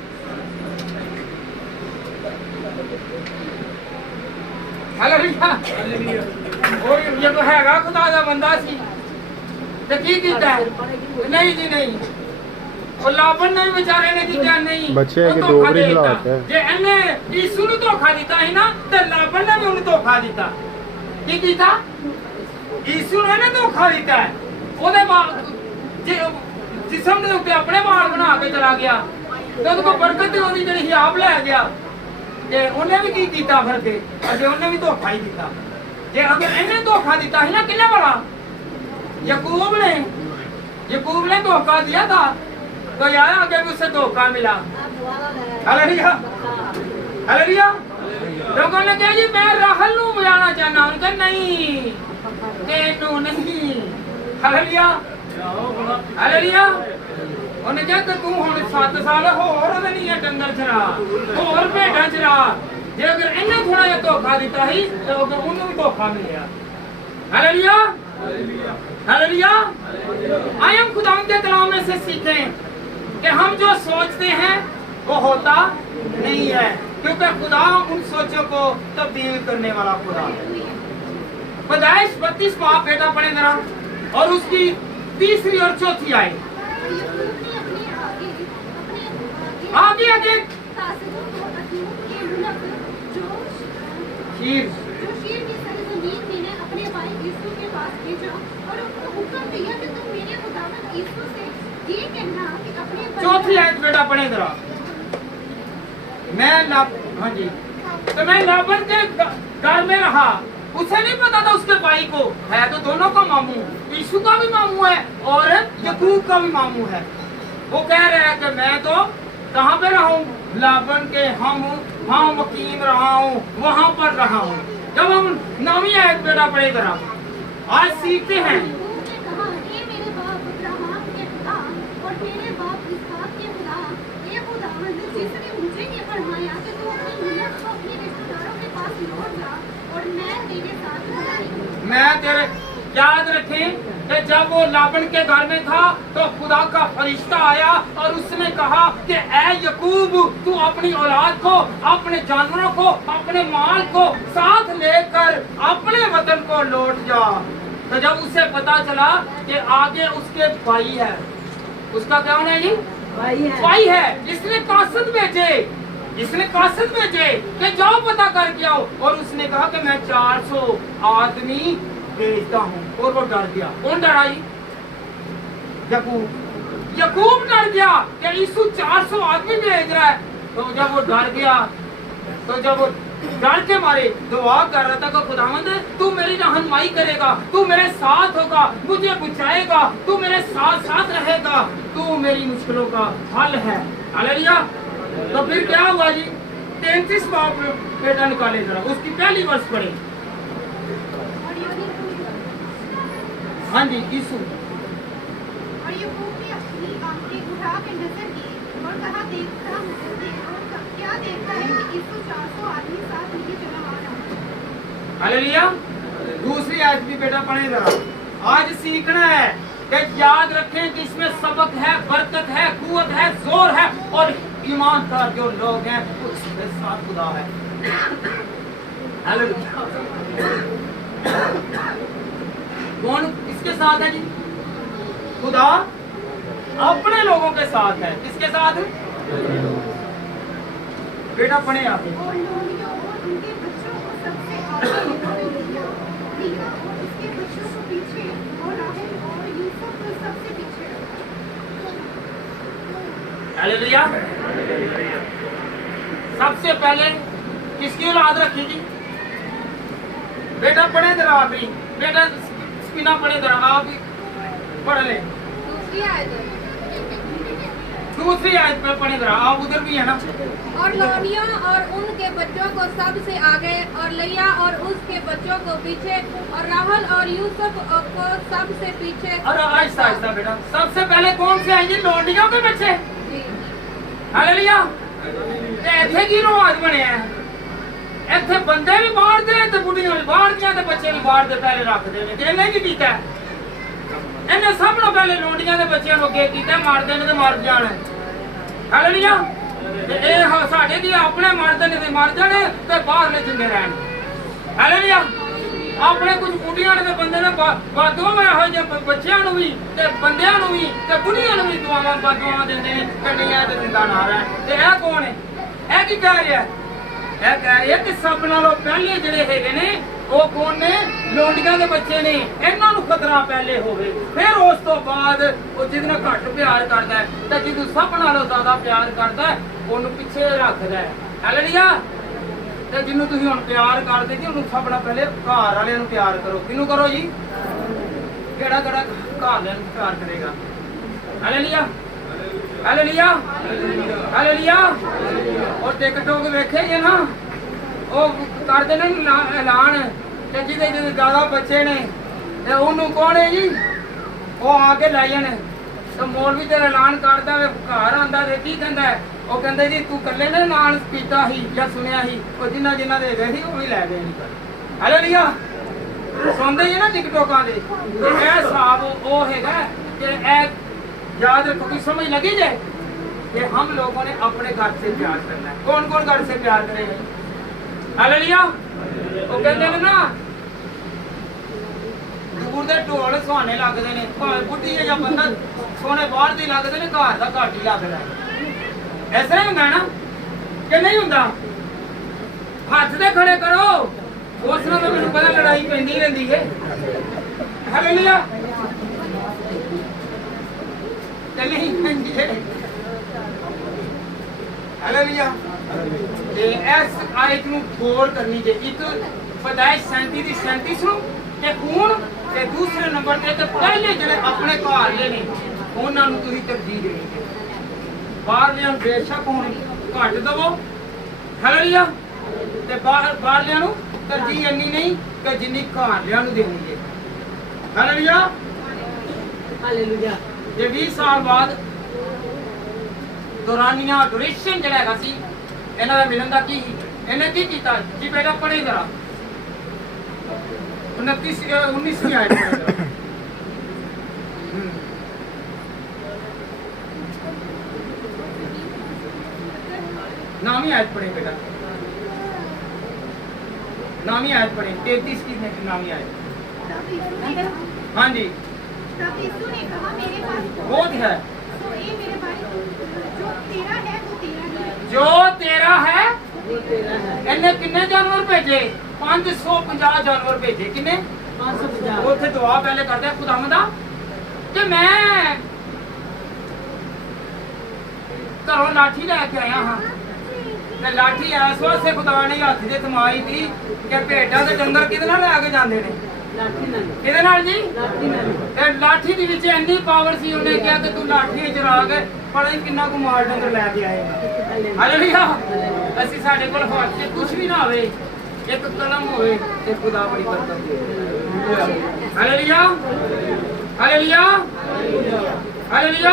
हालेलुया। और ये तो हैगा खुदा दा बंदा सी ते की कीता है, नहीं जी नहीं, और लाबन ने बेचारे ने कीता नहीं, बच्चे के डोगरी हालात है। जे इन्ने यीशु नु धोखा दिता है ना, ते लाबन ने भी उन्हें धोखा दिता। की कीता, यीशु ने ना धोखा दिता है। ਉਹਦੇ ਜਿਸਮ ਦੇ ਉੱਤੇ ਆਪਣੇ ਵਾਲ ਬਣਾ ਕੇ ਚਲਾ ਗਿਆ ਤੇ ਉਹਦੇ ਕੋਲ ਬਰਕਤ ਤੇ ਉਹਦੀ ਜਿਹੜੀ ਆਪ ਲੈ ਗਿਆ, ਤੇ ਉਹਨੇ ਵੀ ਕੀ ਕੀਤਾ ਫਿਰ ਕੇ ਅਜੇ ਉਹਨੇ ਵੀ ਧੋਖਾ ਹੀ ਦਿੱਤਾ। ਜੇ ਅਗਰ ਇਹਨੇ ਧੋਖਾ ਦਿੱਤਾ ਸੀ ਨਾ ਕਿੰਨੇ ਵਾਲਾ, याकूब ने धोखा दिया था, तो यार आगे भी उससे धोखा मिला। हालेलुया। हालेलुया। लोगों ने कहा जी मैं राहल नू बुलाना चाहना, उनका नहीं, तेनू नहीं। हालेलुया। हालेलुया। उन्हें कहा कि तू हुण 7 साल होर नहीं है डंगर चरा, होर भेड़ां चरा। जे अगर इन्हें थोड़ा जिहा धोखा दिता ही तो उन्हें भी धोखा मिलिया। हालेलुया। हालेलुया। आइए हम खुदा के कलाम में से सीखें कि हम जो सोचते हैं वो होता नहीं है, क्योंकि खुदा उन सोचों को तब्दील करने वाला खुदा है। पैदाइश 32 बाप बेटा पढ़े जरा, और उसकी 3री और 4थी आए आगे आगे खीर अपने भाई यीशु के पास भेजा और उनको हुक्म दिया कि तुम मेरे खुदावंद यीशु से ये कहना कि अपने 4थी आयत बेटा पढ़े जरा। हाँ जी, तो मैं लाबन के घर में रहा, उसे नहीं पता था उसके भाई भाई को, है तो दोनों का मामू, यीशु का भी मामू है और यकूब का भी मामू है। वो कह रहे हैं कि मैं तो कहाँ पे रहा हूँ, लाबन के हम वहाँ मकीम रहा हूँ, वहाँ पर रहा हूँ। जब हम नवी आयत बेटा पढ़े जरा, आज सीखते हैं। उसने कहा, हे मेरे बाप अब्राहम के खुदा और मेरे बाप इसहाक के खुदा, हे खुदावंद जिसने मुझे ये पढ़ाया कि तू अपनी मिल्लत को अपने रिश्तेदारों के पास लौट जा और मैं तेरे साथ बुलाऊंगा। मैं तेरे याद रखें कि जब वो लाबन के घर में था तो खुदा का फरिश्ता आया और उसने कहा कि ऐ यकूब, तू अपनी औलाद को, अपने जानवरों को, अपने माल को साथ लेकर अपने वतन को लौट जा। तो जब उसे पता चला कि आगे उसके भाई है, उसका क्या होना है जी? भाई है। भाई है, इसने कासद भेजे, इसने कासद भेजे कि जाओ पता करके आओ। और उसने कहा कि मैं 400 आदमी भेजता हूँ। और वो डर गया। कौन डराई? यकूब। यकूब डर गया कि यीशु 400 आदमी भेज रहा है। तो जब वो डर गया, तो जब वो डर के मारे दुआ कर रहा था कि खुदावंद तू मेरी रहनुमाई करेगा, तू मेरे साथ होगा, मुझे बचाएगा, तू मेरे साथ साथ रहेगा, तू मेरी मुश्किलों का हल है। हालेलुया। तो फिर क्या हुआ जी? 33 बाप बेटा निकाले जरा, उसकी पहली वर्ष पढ़े। हाँ जी, यीशु। और यकूब ने अपनी आंखें उठा के नजर की और कहा, देखता हूँ और क्या देखता है कि यीशु 400 आदमी साथ लिए चला आ रहा है। हालेलुया। दूसरी आयत भी बेटा पढ़े जरा। आज सीखना है कि याद रखें कि इसमें सबक है, बरकत है, कुव्वत है, जोर है और ईमानदार जो लोग हैं उसके साथ खुदा है। हालेलुया। कौन किसके साथ है जी? खुदा अपने लोगों के साथ है। किसके साथ? बेटा पढ़े आप। और लोनियों और उनके बच्चों को सबसे आगे उन्होंने लिया, मीका और उसके बच्चों को पीछे और राहेल और यूसुफ को सबसे पीछे रखा। हालेलुया। सबसे पहले किसकी औलाद रखी जी? बेटा पढ़े जरा आप ही। बेटा बिना पढ़े जरा आप ही पढ़ ले। दूसरी आयत है। दूसरी आयत पे पढ़े जरा आप, उधर भी है ना। और लोनिया और उनके बच्चों को सबसे आगे और लिया और उसके बच्चों को पीछे और राहल और यूसुफ को सबसे पीछे। और आहिस्ता आहिस्ता बेटा, सबसे पहले कौन से आएंगे? लोनियों के बच्चे। जी। हालेलुया। ऐसे की रिवाज बने हैं, ਇੱਥੇ ਬੰਦੇ ਵੀ ਬਾੜਦੇ ਤੇ ਬੁੱਢੀਆਂ ਵੀ ਬਾੜਦੀਆਂ ਤੇ ਬੱਚੇ ਵੀ ਬਾੜਦੇ ਪਹਿਲੇ ਰੱਖਦੇ ਨੇ। ਇਹਨੇ ਕੀ ਕੀਤਾ? ਇਹਨੇ ਸਭ ਨੂੰ ਪਹਿਲੇ ਲੋਂਡੀਆਂ ਦੇ ਬੱਚਿਆਂ ਨੂੰ ਅੱਗੇ ਕੀਤਾ, ਮਾਰਦੇ ਨੇ ਤੇ ਮਰ ਜਾਣ। ਹਾਲੇਲੂਇਆ। ਤੇ ਇਹ ਸਾਡੇ ਦੀ ਆਪਣੇ ਮਰਦੇ ਨੇ ਤੇ ਮਰ ਜਾਣ ਤੇ ਬਾਹਰਲੇ ਜਿੰਦੇ ਰਹਿਣ। ਹਾਲੇਲੂਇਆ। ਆਪਣੇ ਕੁਝ ਬੁੱਢੀਆਂ ਨੇ ਤੇ ਬੰਦੇ ਨੇ ਦੋਵੇਂ ਇਹੋ ਜਿਹੇ ਬੱਚਿਆਂ ਨੂੰ ਵੀ ਤੇ ਬੰਦਿਆਂ ਨੂੰ ਵੀ ਤੇ ਬੁੱਢੀਆਂ ਨੂੰ ਵੀ ਦੁਆਵਾਂ ਦਿੰਦੇ ਨੇ ਕਿ ਨਹੀਂ ਇਹ ਤੇ ਜ਼ਿੰਦਾ ਨਾ ਰਹਿਣ। ਤੇ ਇਹ ਕੌਣ ਹੈ? ਇਹ ਕੀ ਕਹਿ ਰਿਹਾ? ਇਹ ਕਹਿ ਰਿਹਾ ਕਿ ਸਭ ਨਾਲੋਂ ਪਹਿਲੇ ਜਿਹੜੇ ਹੈਗੇ ਨੇ ਉਹ ਕੌਣ ਨੇ? ਲੋਂਡੀਆਂ ਦੇ ਬੱਚੇ ਨੇ। ਇਹਨਾਂ ਨੂੰ ਖਤਰਾ ਪਹਿਲੇ ਹੋਵੇ, ਫਿਰ ਉਸ ਤੋਂ ਬਾਅਦ ਉਹ ਜਿਹਦੇ ਨਾਲ ਘੱਟ ਪਿਆਰ ਕਰਦਾ ਹੈ ਤੇ ਜਿਹਨੂੰ ਸਭ ਨਾਲੋਂ ਜ਼ਿਆਦਾ ਪਿਆਰ ਕਰਦਾ ਹੈ ਉਹਨੂੰ ਪਿੱਛੇ ਰੱਖਦਾ ਹੈ। ਹਾਲੇਲੂਇਆ। ਤੇ ਜਿਹਨੂੰ ਤੁਸੀਂ ਹੁਣ ਪਿਆਰ ਕਰਦੇ ਜੀ ਉਹਨੂੰ ਸਭ ਨਾਲੋਂ ਪਹਿਲੇ ਘਰ ਵਾਲਿਆਂ ਨੂੰ ਪਿਆਰ ਕਰੋ। ਕਿਹਨੂੰ ਕਰੋ ਜੀ? ਕਿਹੜਾ ਕਿਹੜਾ ਘਰ ਵਾਲਿਆਂ ਨੂੰ ਪਿਆਰ ਕਰੇਗਾ? ਹਾਲੇਲੂਇਆ। ਹਾਲੇਲੂਇਆ। ਹਾਲੇਲੂਆ। ਉਹ ਟਿਕਟੋਕ ਵੇਖੇ ਜੇ ਨਾ, ਉਹ ਕਰਦੇ ਨੇ ਐਲਾਨ ਤੇ ਜਿਹਦੇ ਜ਼ਿਆਦਾ ਬੱਚੇ ਨੇ ਤੇ ਉਹਨੂੰ ਕੌਣ ਹੈ ਜੀ? ਉਹ ਆ ਕੇ ਲੈ ਜਾਣ ਤੇ ਮੌਲਵੀ ਤੇ ਐਲਾਨ ਕਰਦਾ ਵੇ, ਘਰ ਆਂਦਾ ਤੇ ਕੀ ਕਹਿੰਦਾ? ਉਹ ਕਹਿੰਦੇ ਜੀ ਤੂੰ ਇਕੱਲੇ ਨੇ ਨਾਲ ਪੀਤਾ ਸੀ ਜਾਂ ਸੁਣਿਆ ਸੀ? ਉਹ ਜਿਨ੍ਹਾਂ ਦੇ ਗਏ ਸੀ ਉਹ ਵੀ ਲੈ ਗਏ। ਹਾਲੇਲੂਇਆ। ਸੁਣਦੇ ਜੀ ਨਾ ਟਿਕਟੋਕਾਂ ਦੇ। ਤੇ ਇਹ ਹਿਸਾਬ ਉਹ ਹੈਗਾ ਕਿ ਇਹ याद रखो कि समझ लगी जाए कि हम लोगों ने अपने घर से प्यार करना है। कौन कौन घर से प्यार करेगा? हालेलुया। वो कहते हैं ना दूर दे ढोल सुहाने लगते हैं, भावे बुढ़ी है या बंदा सोने बाहर दी लगते हैं, घर का घट ही लगता है। ऐसा ही होंगे ना कि नहीं होंगे? हाथ दे खड़े करो, उस नाल तो मैनूं पता लड़ाई पैंदी रहिंदी है। हालेलुया। नहीं पैंदी है। हालेलुया। ते इस आयत नूं गौर करनी चाहिए। एक ਪੈਦਾਇਸ਼ 37 ਦੀ 37 ਨੂੰ ਤੇ ਹੁਣ ਤੇ ਦੂਸਰੇ ਨੰਬਰ ਤੇ ਪਹਿਲੇ ਜਿਹੜੇ ਆਪਣੇ ਘਰ ਦੇ ਨੇ ਉਹਨਾਂ ਨੂੰ ਤੁਸੀਂ ਤਰਜੀਹ ਦੇਣੀ ਹੈ। ਬਾਹਰਲਿਆਂ ਨੂੰ ਬੇਸ਼ੱਕ ਹੁਣ ਘੱਟ ਦਵੋ, ਹਾਲੇਲੂਇਆ, ਤੇ ਬਾਹਰਲਿਆਂ ਨੂੰ ਤਰਜੀਹ ਇੰਨੀ ਨਹੀਂ ਕਿ ਜਿੰਨੀ ਘਰਲਿਆਂ ਨੂੰ ਦੇਣੀ ਹੈ। ਹਾਲੇਲੂਇਆ। ਹਾਲੇਲੂਇਆ। ਤੇ 20 ਸਾਲ ਬਾਅਦ ਦੌਰਾਨੀਆ ਡਿਊਰੇਸ਼ਨ ਜਿਹੜਾ ਹੈਗਾ ਸੀ ਇਹਨਾਂ ਦਾ ਮਿਲਣ ਦਾ ਕੀ ਇਹਨੇ ਕੀ ਕੀਤਾ ਜੀ ਬੇਟਾ ਪੜ੍ਹੇ ਜਰਾ 19ਵੀਂ ਆਇਤ ਪੜ੍ਹੇ ਜਰਾ। नामी आयत पढ़े बेटा, नामी आयत पढ़े 33 की नामी आयत। तब यीशु ने कहा, हाँ जी, तब यीशु ने कहा मेरे पास बहुत है तो ये मेरे भाई जो तेरा है वो तेरा ही है। जो तेरा है। वो तेरा है। इन्हें किन्ने जानवर भेजे 550 जानवर भेजे किन्ने 550। ਉੱਥੇ ਦੁਆ ਪਹਿਲੇ ਕਰਦੇ ਖੁਦਾਵੰਦਾ ਤੇ ਮੈਂ ਘਰੋਂ ਲਾਠੀ ਲੈ ਕੇ ਆਇਆ ਹਾਂ ਤੇ ਲਾਠੀ ਐਸ ਵਾਸਤੇ ਖੁਦਾ ਨੇ ਹੱਥ ਦੇ ਥਮਾਈ ਦੀ ਕਿ ਭੇਡਾਂ ਤੇ ਡੰਗਰ ਕਿਹਦੇ ਨਾਲ ਲੈ ਕੇ ਜਾਂਦੇ ਨੇ ਲਾਠੀ ਨਾਲ। ਕਿਹਦੇ ਨਾਲ ਜੀ ਲਾਠੀ ਨਾਲ। ਤੇ ਲਾਠੀ ਦੇ ਵਿੱਚ ਇੰਨੀ ਪਾਵਰ ਸੀ ਉਹਨੇ ਕਿਹਾ ਕਿ ਤੂੰ ਲਾਠੀ ਚਰਾ ਕੇ ਪਤਾ ਨਹੀਂ ਕਿੰਨਾ ਕੁ ਮਾਲ ਡੰਗਰ ਲੈ ਕੇ ਆਏਗਾ। ਹਾਲੇਲੂਇਆ। ਅਸੀਂ ਸਾਡੇ ਕੋਲ ਹੱਥ 'ਚ ਕੁਝ ਵੀ ਨਾ ਹੋਵੇ ਇੱਕ ਕਲਮ ਹੋਵੇ ਤੇ ਖੁਦਾ ਬੜੀ ਬਰਕਤ ਦੇ। Hallelujah hallelujah hallelujah.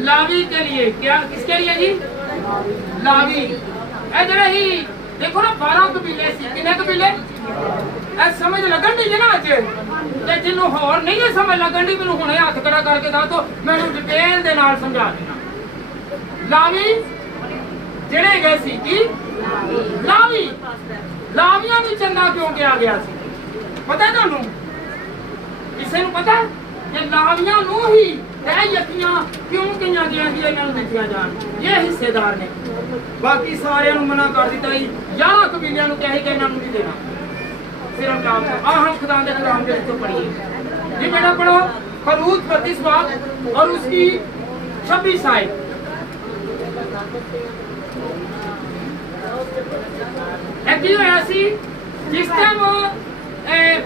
लावी के लिए क्या, किसके लिए जी? लावी। ए जरा ही देखो ना 12 कबीले सी, कितने कबीले? ए समझ लगन दी ना अज ते जिन्हों होर नहीं है समझ लगन दी मैनूं हुणे हत्थ खड़ा करके दस दो, मैनूं डिटेल दे नाल समझा देना। लावी ਜਿਹੜੇ ਗਏ ਸੀ ਕੀ ਲਾਵੀ, ਲਾਵੀਆਂ ਨੂੰ ਚੰਗਾ ਕਿਉਂ ਕਿਹਾ ਗਿਆ ਸੀ ਪਤਾ ਤੁਹਾਨੂੰ? ਕਿਸੇ ਨੂੰ ਪਤਾ ਕਿ ਲਾਵੀਆਂ ਨੂੰ ਹੀ ਇਹ ਯਕੀਆਂ ਕਿਉਂ ਕਹੀਆਂ ਗਿਆ ਸੀ ਇਹਨਾਂ ਨੂੰ ਦਿੱਤੀਆਂ ਜਾਣ? ਇਹ ਹਿੱਸੇਦਾਰ ਨੇ, ਬਾਕੀ ਸਾਰਿਆਂ ਨੂੰ ਮਨਾ ਕਰ ਦਿੱਤਾ ਸੀ। 11 ਕਬੀਲਿਆਂ ਨੂੰ ਕਹੇ ਕਿ ਇਹਨਾਂ ਨੂੰ ਨਹੀਂ ਦੇਣਾ, ਸਿਰਫ ਲਾਭ। ਆਹ ਹਮ खुदा के कलाम के ਵਿੱਚੋਂ पढ़िए जी बेटा, पढ़ो खरूज 32 बाब और उसकी 26 आयत। ਕੀ ਹੋਇਆ ਸੀ ਜਿਸ ਟਾਈਮ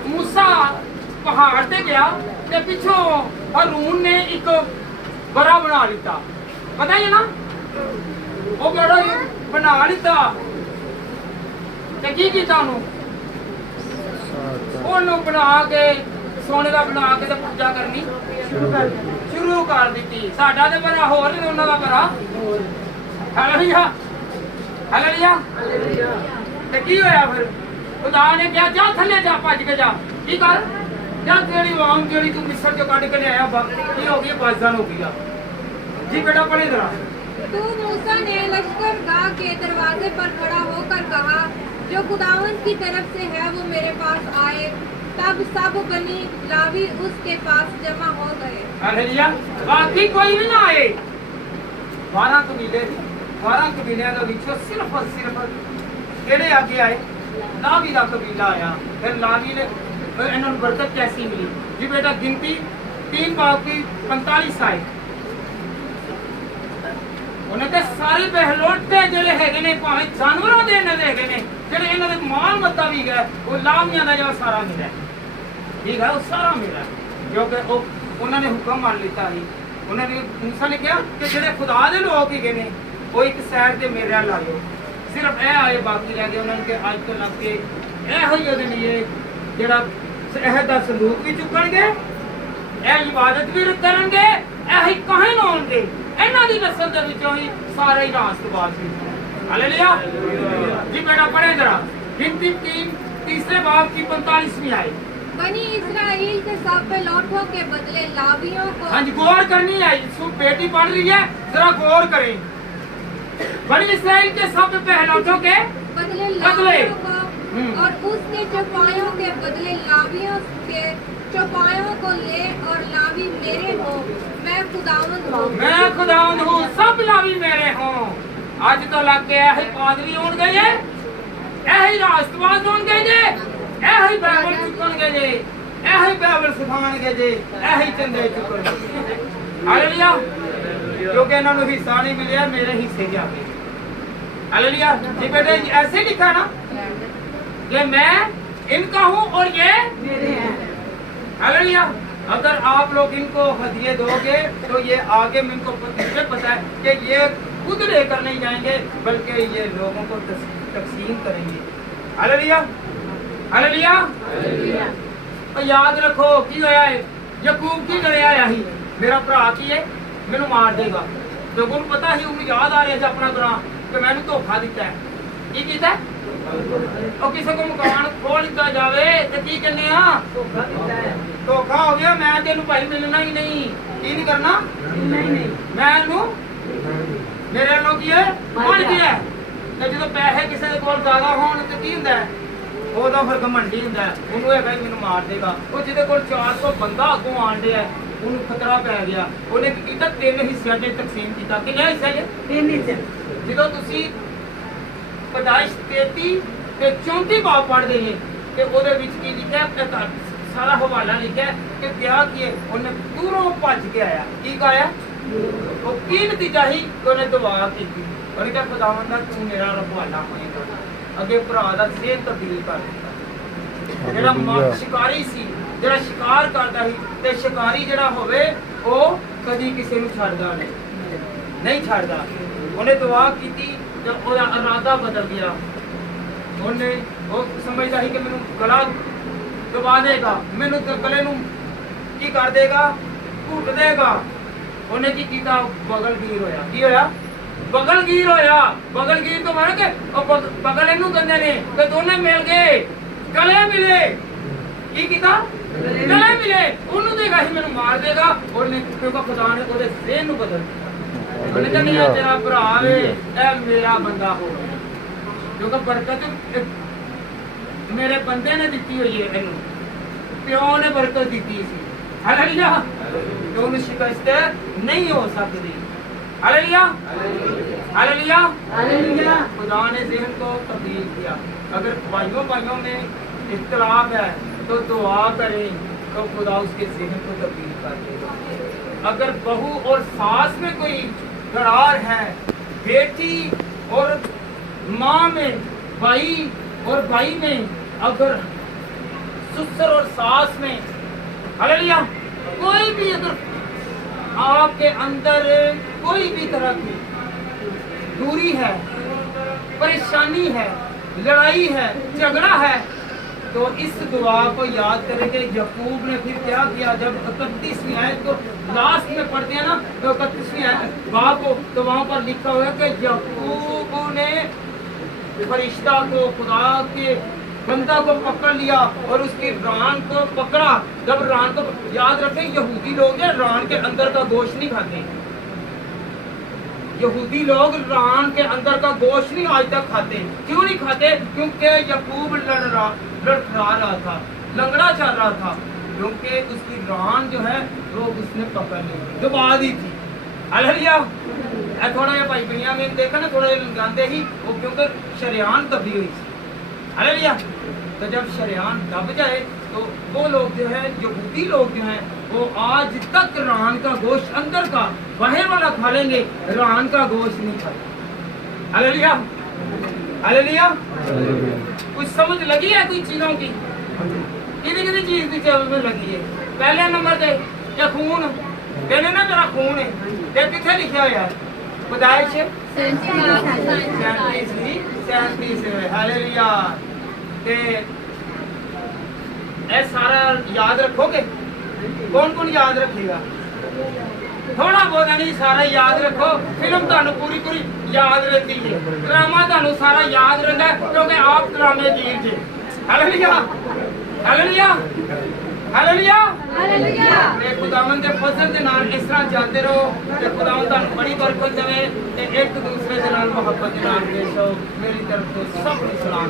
ਮੂਸਾ ਪਹਾੜ ਤੇ ਗਿਆ ਤੇ ਪਿੱਛੋਂ ਹਰੂਨ ਨੇ ਇੱਕ ਬੜਾ ਬਣਾ ਲਿੱਤਾ, ਪਤਾ ਹੀ ਨਾ ਉਹ ਬੜਾ ਬਣਾ ਲਿੱਤਾ ਤੇ ਕੀ ਕੀਤਾ ਉਹਨੂੰ ਬਣਾ ਕੇ ਸੋਨੇ ਦਾ ਬਣਾ ਕੇ ਤੇ ਪੂਜਾ ਕਰਨੀ ਸ਼ੁਰੂ ਕਰ ਦਿੱਤੀ। ਸਾਡਾ ਤੇ ਬੜਾ ਹੋਰ ਨਹੀਂ, ਉਹਨਾਂ ਦਾ ਬੜਾ ਹਾਲੇਲੂਇਆ ਹਾਲੇਲੂਇਆ। ਤੇ ਕੀ ਹੋਇਆ ਫਿਰ? ਖੁਦਾ ਨੇ ਕਿਹਾ ਜਾ ਥੱਲੇ ਜਾ, ਭੱਜ ਕੇ ਜਾ। ਕੀ ਕਰ ਜਾ, ਤੇਰੀ ਆਵਾਮ ਜਿਹੜੀ ਤੂੰ ਮਿਸਰ ਚੋਂ ਕੱਢ ਕੇ ਲਿਆਇਆ ਕੀ ਹੋ ਗਈ? ਬਾਜ਼ਾਨ ਹੋ ਗਈ। जी बेटा पढ़े जरा। तो मूसा ने लश्कर गाह के दरवाजे पर खड़ा होकर कहा, जो खुदावंद की तरफ से है वो मेरे पास आए। तब सब बनी लावी उसके पास जमा हो गए। हालेलुया। बाकी कोई भी ना आए। 12 कबीले, 12 कबीलिਆਂ ਦੇ ਵਿੱਚੋਂ ਸਿਰਫ ਔਰ ਸਿਰਫ ਕਿਹੜੇ ਅੱਗੇ ਆਏ? ਲਾਵੀ ਦਾ ਕਬੀਲਾ ਆਇਆ। ਫਿਰ ਲਾਵੀ ਨੇ ਇਹਨਾਂ ਨੂੰ ਬਰਕਤ ਕੈਸੀ ਮਿਲੀ ਜੀ बेटा? गिनती 3 बाब की 45 आए। ਉਹਨੇ ਤੇ ਸਾਰੇ ਬਹਿਲੋਟੇ ਜਿਹੜੇ ਹੈਗੇ ਨੇ, ਭਾਵੇਂ ਜਾਨਵਰਾਂ ਦੇ ਇਹਨਾਂ ਦੇ ਹੈਗੇ ਨੇ, ਜਿਹੜੇ ਇਹਨਾਂ ਦੇ ਮਾਲ ਮੱਤਾ ਵੀ ਗਏ, ਉਹ ਲਾਵੀਆਂ ਦਾ ਜਿਹੜਾ ਸਾਰਾ ਮਿਲਿਆ, ਠੀਕ ਹੈ, ਉਹ ਸਾਰਾ ਮਿਲਿਆ ਕਿਉਂਕਿ ਉਹ ਉਹਨਾਂ ਨੇ ਹੁਕਮ ਮੰਨ ਲਿੱਤਾ ਸੀ। ਉਹਨਾਂ ਨੇ ਮੂਸਾ ਨੇ ਕਿਹਾ ਕਿ ਜਿਹੜੇ ਖੁਦਾ ਦੇ ਲੋਕ ਹੈਗੇ ਨੇ ਉਹ ਇੱਕ ਸਾਈਡ ਤੇ ਮੇਰੇ ਨਾਲ ਆਇਓ। ਸਿਰਫ ਇਹ ਆਏ, ਬਾਕੀ ਰਹਿ ਗਏ। ਉਹਨਾਂ ਨੇ ਕਿ ਅੱਜ ਤੋਂ ਲੱਗ ਕੇ ਇਹੋ ਹੀ ਉਹਦੇ ਲਈ ਜਿਹੜਾ ਇਹ ਦਾ ਸੰਦੂਕ ਵੀ ਚੁੱਕਣਗੇ, ਇਹ ਇਬਾਦਤ ਵੀ ਕਰਨਗੇ, ਇਹ ਹੀ ਕਾਹਨ ਹੋਣਗੇ। ਇਹਨਾਂ ਦੀ ਨਸਲ ਦੇ ਵਿੱਚੋਂ ਹੀ ਸਾਰੇ ਹੀ ਰਾਸ਼ਟਰਵਾਦ ਸੀ। ਹਾਲੇਲੂਇਆ ਜੀ बेटा पढ़े जरा। गिनती 3 तीसरे बाब की 45वीं आए। बनी इसराइल के सब लौटों के बदले लावियों को। हाँ जी, गौर करनी है, बेटी पढ़ रही है, जरा गौर करें। बनी इसराइल के सब पहलौठों के बदले लावियों को और उसके चौपायों के बदले लावियों के चौपायों को ले, और लावी मेरे हो, मैं खुदावंद हूँ। मैं खुदावंद हूँ, सब लावी मेरे हों। आज तो लग के यही पादरी होन गए, यही राष्ट्रवाद होन गए, यही बाइबल चुकन गए, यही बाइबल सिखान गए, यही चंदे चुकन गए। हालेलुया। क्योंकि इन्होंने हिस्सा नहीं मिले, मेरे हिस्से जाके। हालेलुया जी बेटे, ऐसे लिखा ना कि मैं इनका हूँ और ये मेरे हैं। हालेलुया। अगर आप लोग इनको हदिये दोगे तो ये आगे इनको मुझे पता है कि ये खुद लेकर नहीं जाएंगे बल्कि ये लोगों को तकसीम करेंगे। Hallelujah hallelujah. तो याद रखो की होया है याकूब की लड़िया आया ही मेरा भरा की है मैनू मार देगा तो उन्हें पता ही उन्हें याद आ रहा है अपना गुनाह कि मैंने धोखा दिता है की कीता है और किसी को मकान खोल दिता जावे तो की कहने धोखा दिता है। धोखा हो गया मैं तेन भाई मिलना ही नहीं की नहीं करना नहीं मैं मेरे लोग की है बन गया ਤੇ ਜਦੋਂ ਪੈਸੇ ਕਿਸੇ ਦੇ ਕੋਲ ਜ਼ਿਆਦਾ ਹੋਣ ਤੇ ਕੀ ਹੁੰਦਾ ਹੈ ਉਹਦਾ ਫਿਰ ਘਮੰਡੀ ਹੁੰਦਾ ਹੈ ਉਹਨੂੰ ਇਹ ਕਹੇ ਮੈਨੂੰ ਮਾਰ ਦੇਗਾ ਉਹ ਜਿਹਦੇ ਕੋਲ 400 ਬੰਦਾ ਅੱਗੋਂ ਆਣ ਡਿਆ ਉਹਨੂੰ ਖਤਰਾ ਪੈ ਗਿਆ ਉਹਨੇ ਕੀ ਕੀਤਾ 3 ਹਿੱਸਿਆਂ 'ਚ ਤਕਸੀਮ ਕੀਤਾ ਕਿੰਨੇ ਹਿੱਸੇ 'ਚ नहीं से ਜਦੋਂ ਤੁਸੀਂ ਪਦਾਇਸ਼ 33 ਤੇ 34 ਬਾਬ ਪੜ੍ਹਦੇ ਨੇ ਤੇ ਉਹਦੇ ਵਿੱਚ ਕੀ ਲਿਖਿਆ ਹੈ ਸਾਰਾ ਹਵਾਲਾ ਲਿਖਿਆ ਕਿ ਕਿਹਾ ਕਿ ਉਹਨੇ ਦੂਰੋਂ ਭੱਜ ਕੇ ਆਇਆ ਕੀ ਕਹਾਇਆ ਉਹ ਕੀ ਨਤੀਜਾ ਹੀ ਕਿ ਉਹਨੇ ਦੁਆ ਕੀਤੀ ਉਹਨੇ ਕਿਹਾ ਖੁਦਾਵੰਦਾ ਤੂੰ ਮੇਰਾ ਰਖਵਾਲਾ ਹੋਏਗਾ ਅੱਗੇ ਭਰਾ ਦਾ ਸਿਰ ਤਬਦੀਲ ਕਰ ਦਿੱਤਾ ਜਿਹੜਾ ਸ਼ਿਕਾਰੀ ਸੀ ਜਿਹੜਾ ਸ਼ਿਕਾਰ ਕਰਦਾ ਸੀ ਤੇ ਸ਼ਿਕਾਰੀ ਜਿਹੜਾ ਹੋਵੇ ਉਹ ਕਦੀ ਕਿਸੇ ਨੂੰ ਛੱਡਦਾ ਨਹੀਂ ਛੱਡਦਾ ਉਹਨੇ ਦੁਆ ਕੀਤੀ ਤੇ ਉਹਦਾ ਇਰਾਦਾ ਬਦਲ ਗਿਆ ਉਹਨੇ ਉਹ ਸਮਝਦਾ ਸੀ ਕਿ ਮੈਨੂੰ ਗਲਾ ਦਬਾ ਦੇਗਾ ਮੈਨੂੰ ਤੇ ਗਲੇ ਨੂੰ ਕੀ ਕਰ ਦੇਗਾ ਘੁੱਟ ਦੇਗਾ ਉਹਨੇ ਕੀ ਕੀਤਾ ਬਗਲਗੀਰ ਹੋਇਆ ਕੀ ਹੋਇਆ ਬਗਲਗੀਰ ਤੋਂ ਮਾਰ ਕੇ ਉਹ ਬਗਲ ਇਹਨੂੰ ਕਹਿੰਦੇ ਨੇ ਤੇ ਦੋਨੇ ਮਿਲ ਗਏ ਗਲੇ ਮਿਲੇ ਕੀ ਕੀਤਾ ਗਲੇ ਮਿਲੇ ਉਹਨੂੰ ਦੇਗਾ ਹੀ ਮੈਨੂੰ ਮਾਰ ਦੇਗਾ ਉਹਨੇ ਕਿਉਂਕਿ ਖੁਦਾ ਨੇ ਉਹਦੇ ਸਿਰ ਨੂੰ ਬਦਲ ਦਿੱਤਾ ਉਹਨੇ ਕਿਹਾ ਨਹੀਂ ਤੇਰਾ ਭਰਾ ਵੇ ਇਹ ਮੇਰਾ ਬੰਦਾ ਹੋ ਕਿਉਂਕਿ ਬਰਕਤ ਮੇਰੇ ਬੰਦੇ ਨੇ ਦਿੱਤੀ ਹੋਈ ਹੈ ਇਹਨੂੰ ਪਿਓ ਨੇ ਬਰਕਤ ਦਿੱਤੀ ਸੀ ਹਾਲੇਲੂਇਆ तो उन्हें शिकस्त नहीं हो सकती हालेलुया हालेलुया हालेलुया। खुदा ने ज़हन को तब्दील किया अगर भाइयों में इख्तिलाफ है तो दुआ करें तो खुदा उसके ज़हन को तब्दील कर देगा अगर बहू और सास में कोई दरार है बेटी और माँ में भाई और भाई में अगर ससुर और सास में हालेलुया कोई भी अगर आपके अंदर कोई भी तरह की दूरी है परेशानी है लड़ाई है झगड़ा है तो इस दुआ को याद करें कि याकूब ने फिर क्या किया जब 31वीं आयत को लास्ट में पढ़ते हैं ना तो 31वीं आयत बाब को तो वहां पर लिखा हुआ है कि याकूब ने फरिश्ता को खुदा के बंदा को पकड़ लिया और उसकी रान को पकड़ा जब रान को याद रखें यहूदी लोग जो रान के अंदर का गोश्त नहीं खाते यहूदी लोग रान के अंदर का गोश्त नहीं आज तक खाते क्यों नहीं खाते क्योंकि याकूब लड़खड़ा रहा था लंगड़ा चल रहा था क्योंकि उसकी रान जो है वो उसने पकड़ ली दबा दी थी हालेलुया थोड़ा जिहा भाई भैया में देखा ना थोड़ा लगाते ही वो क्योंकि शरियान दबी हुई हालेलुया तो जब शरियान दब जाए तो वो लोग जो है यहूदी लोग जो हैं वो आज तक रान का गोश्त अंदर का बाहर वाला खा लेंगे रान का गोश्त नहीं खाते हालेलुया हालेलुया कुछ समझ लगी है कोई चीजों की किसी चीज की समझ में लगी है पहले नंबर पे ये खून कहने ना मेरा खून है ये कितने लिखा हुआ है पैदाइश 37 हालेलुया ते ए सारा याद रखोगे कौन कौन याद रखेगा थोड़ा बहुत नहीं सारा याद रखो फिल्म थानू पूरी पूरी याद रहती है ड्रामा थानू सारा याद रहता है क्योंकि आप ड्रामे जीव जे हालेलुया हालेलुया हालेलुया हालेलुया ते खुदावंद दे फजल दे नाल इस तरह जाते रहो ते खुदावंद थानू बड़ी बरकत देवे ते एक दूसरे दे नाल मोहब्बत दे नाल पेश हो मेरी तरफ से सब सलाम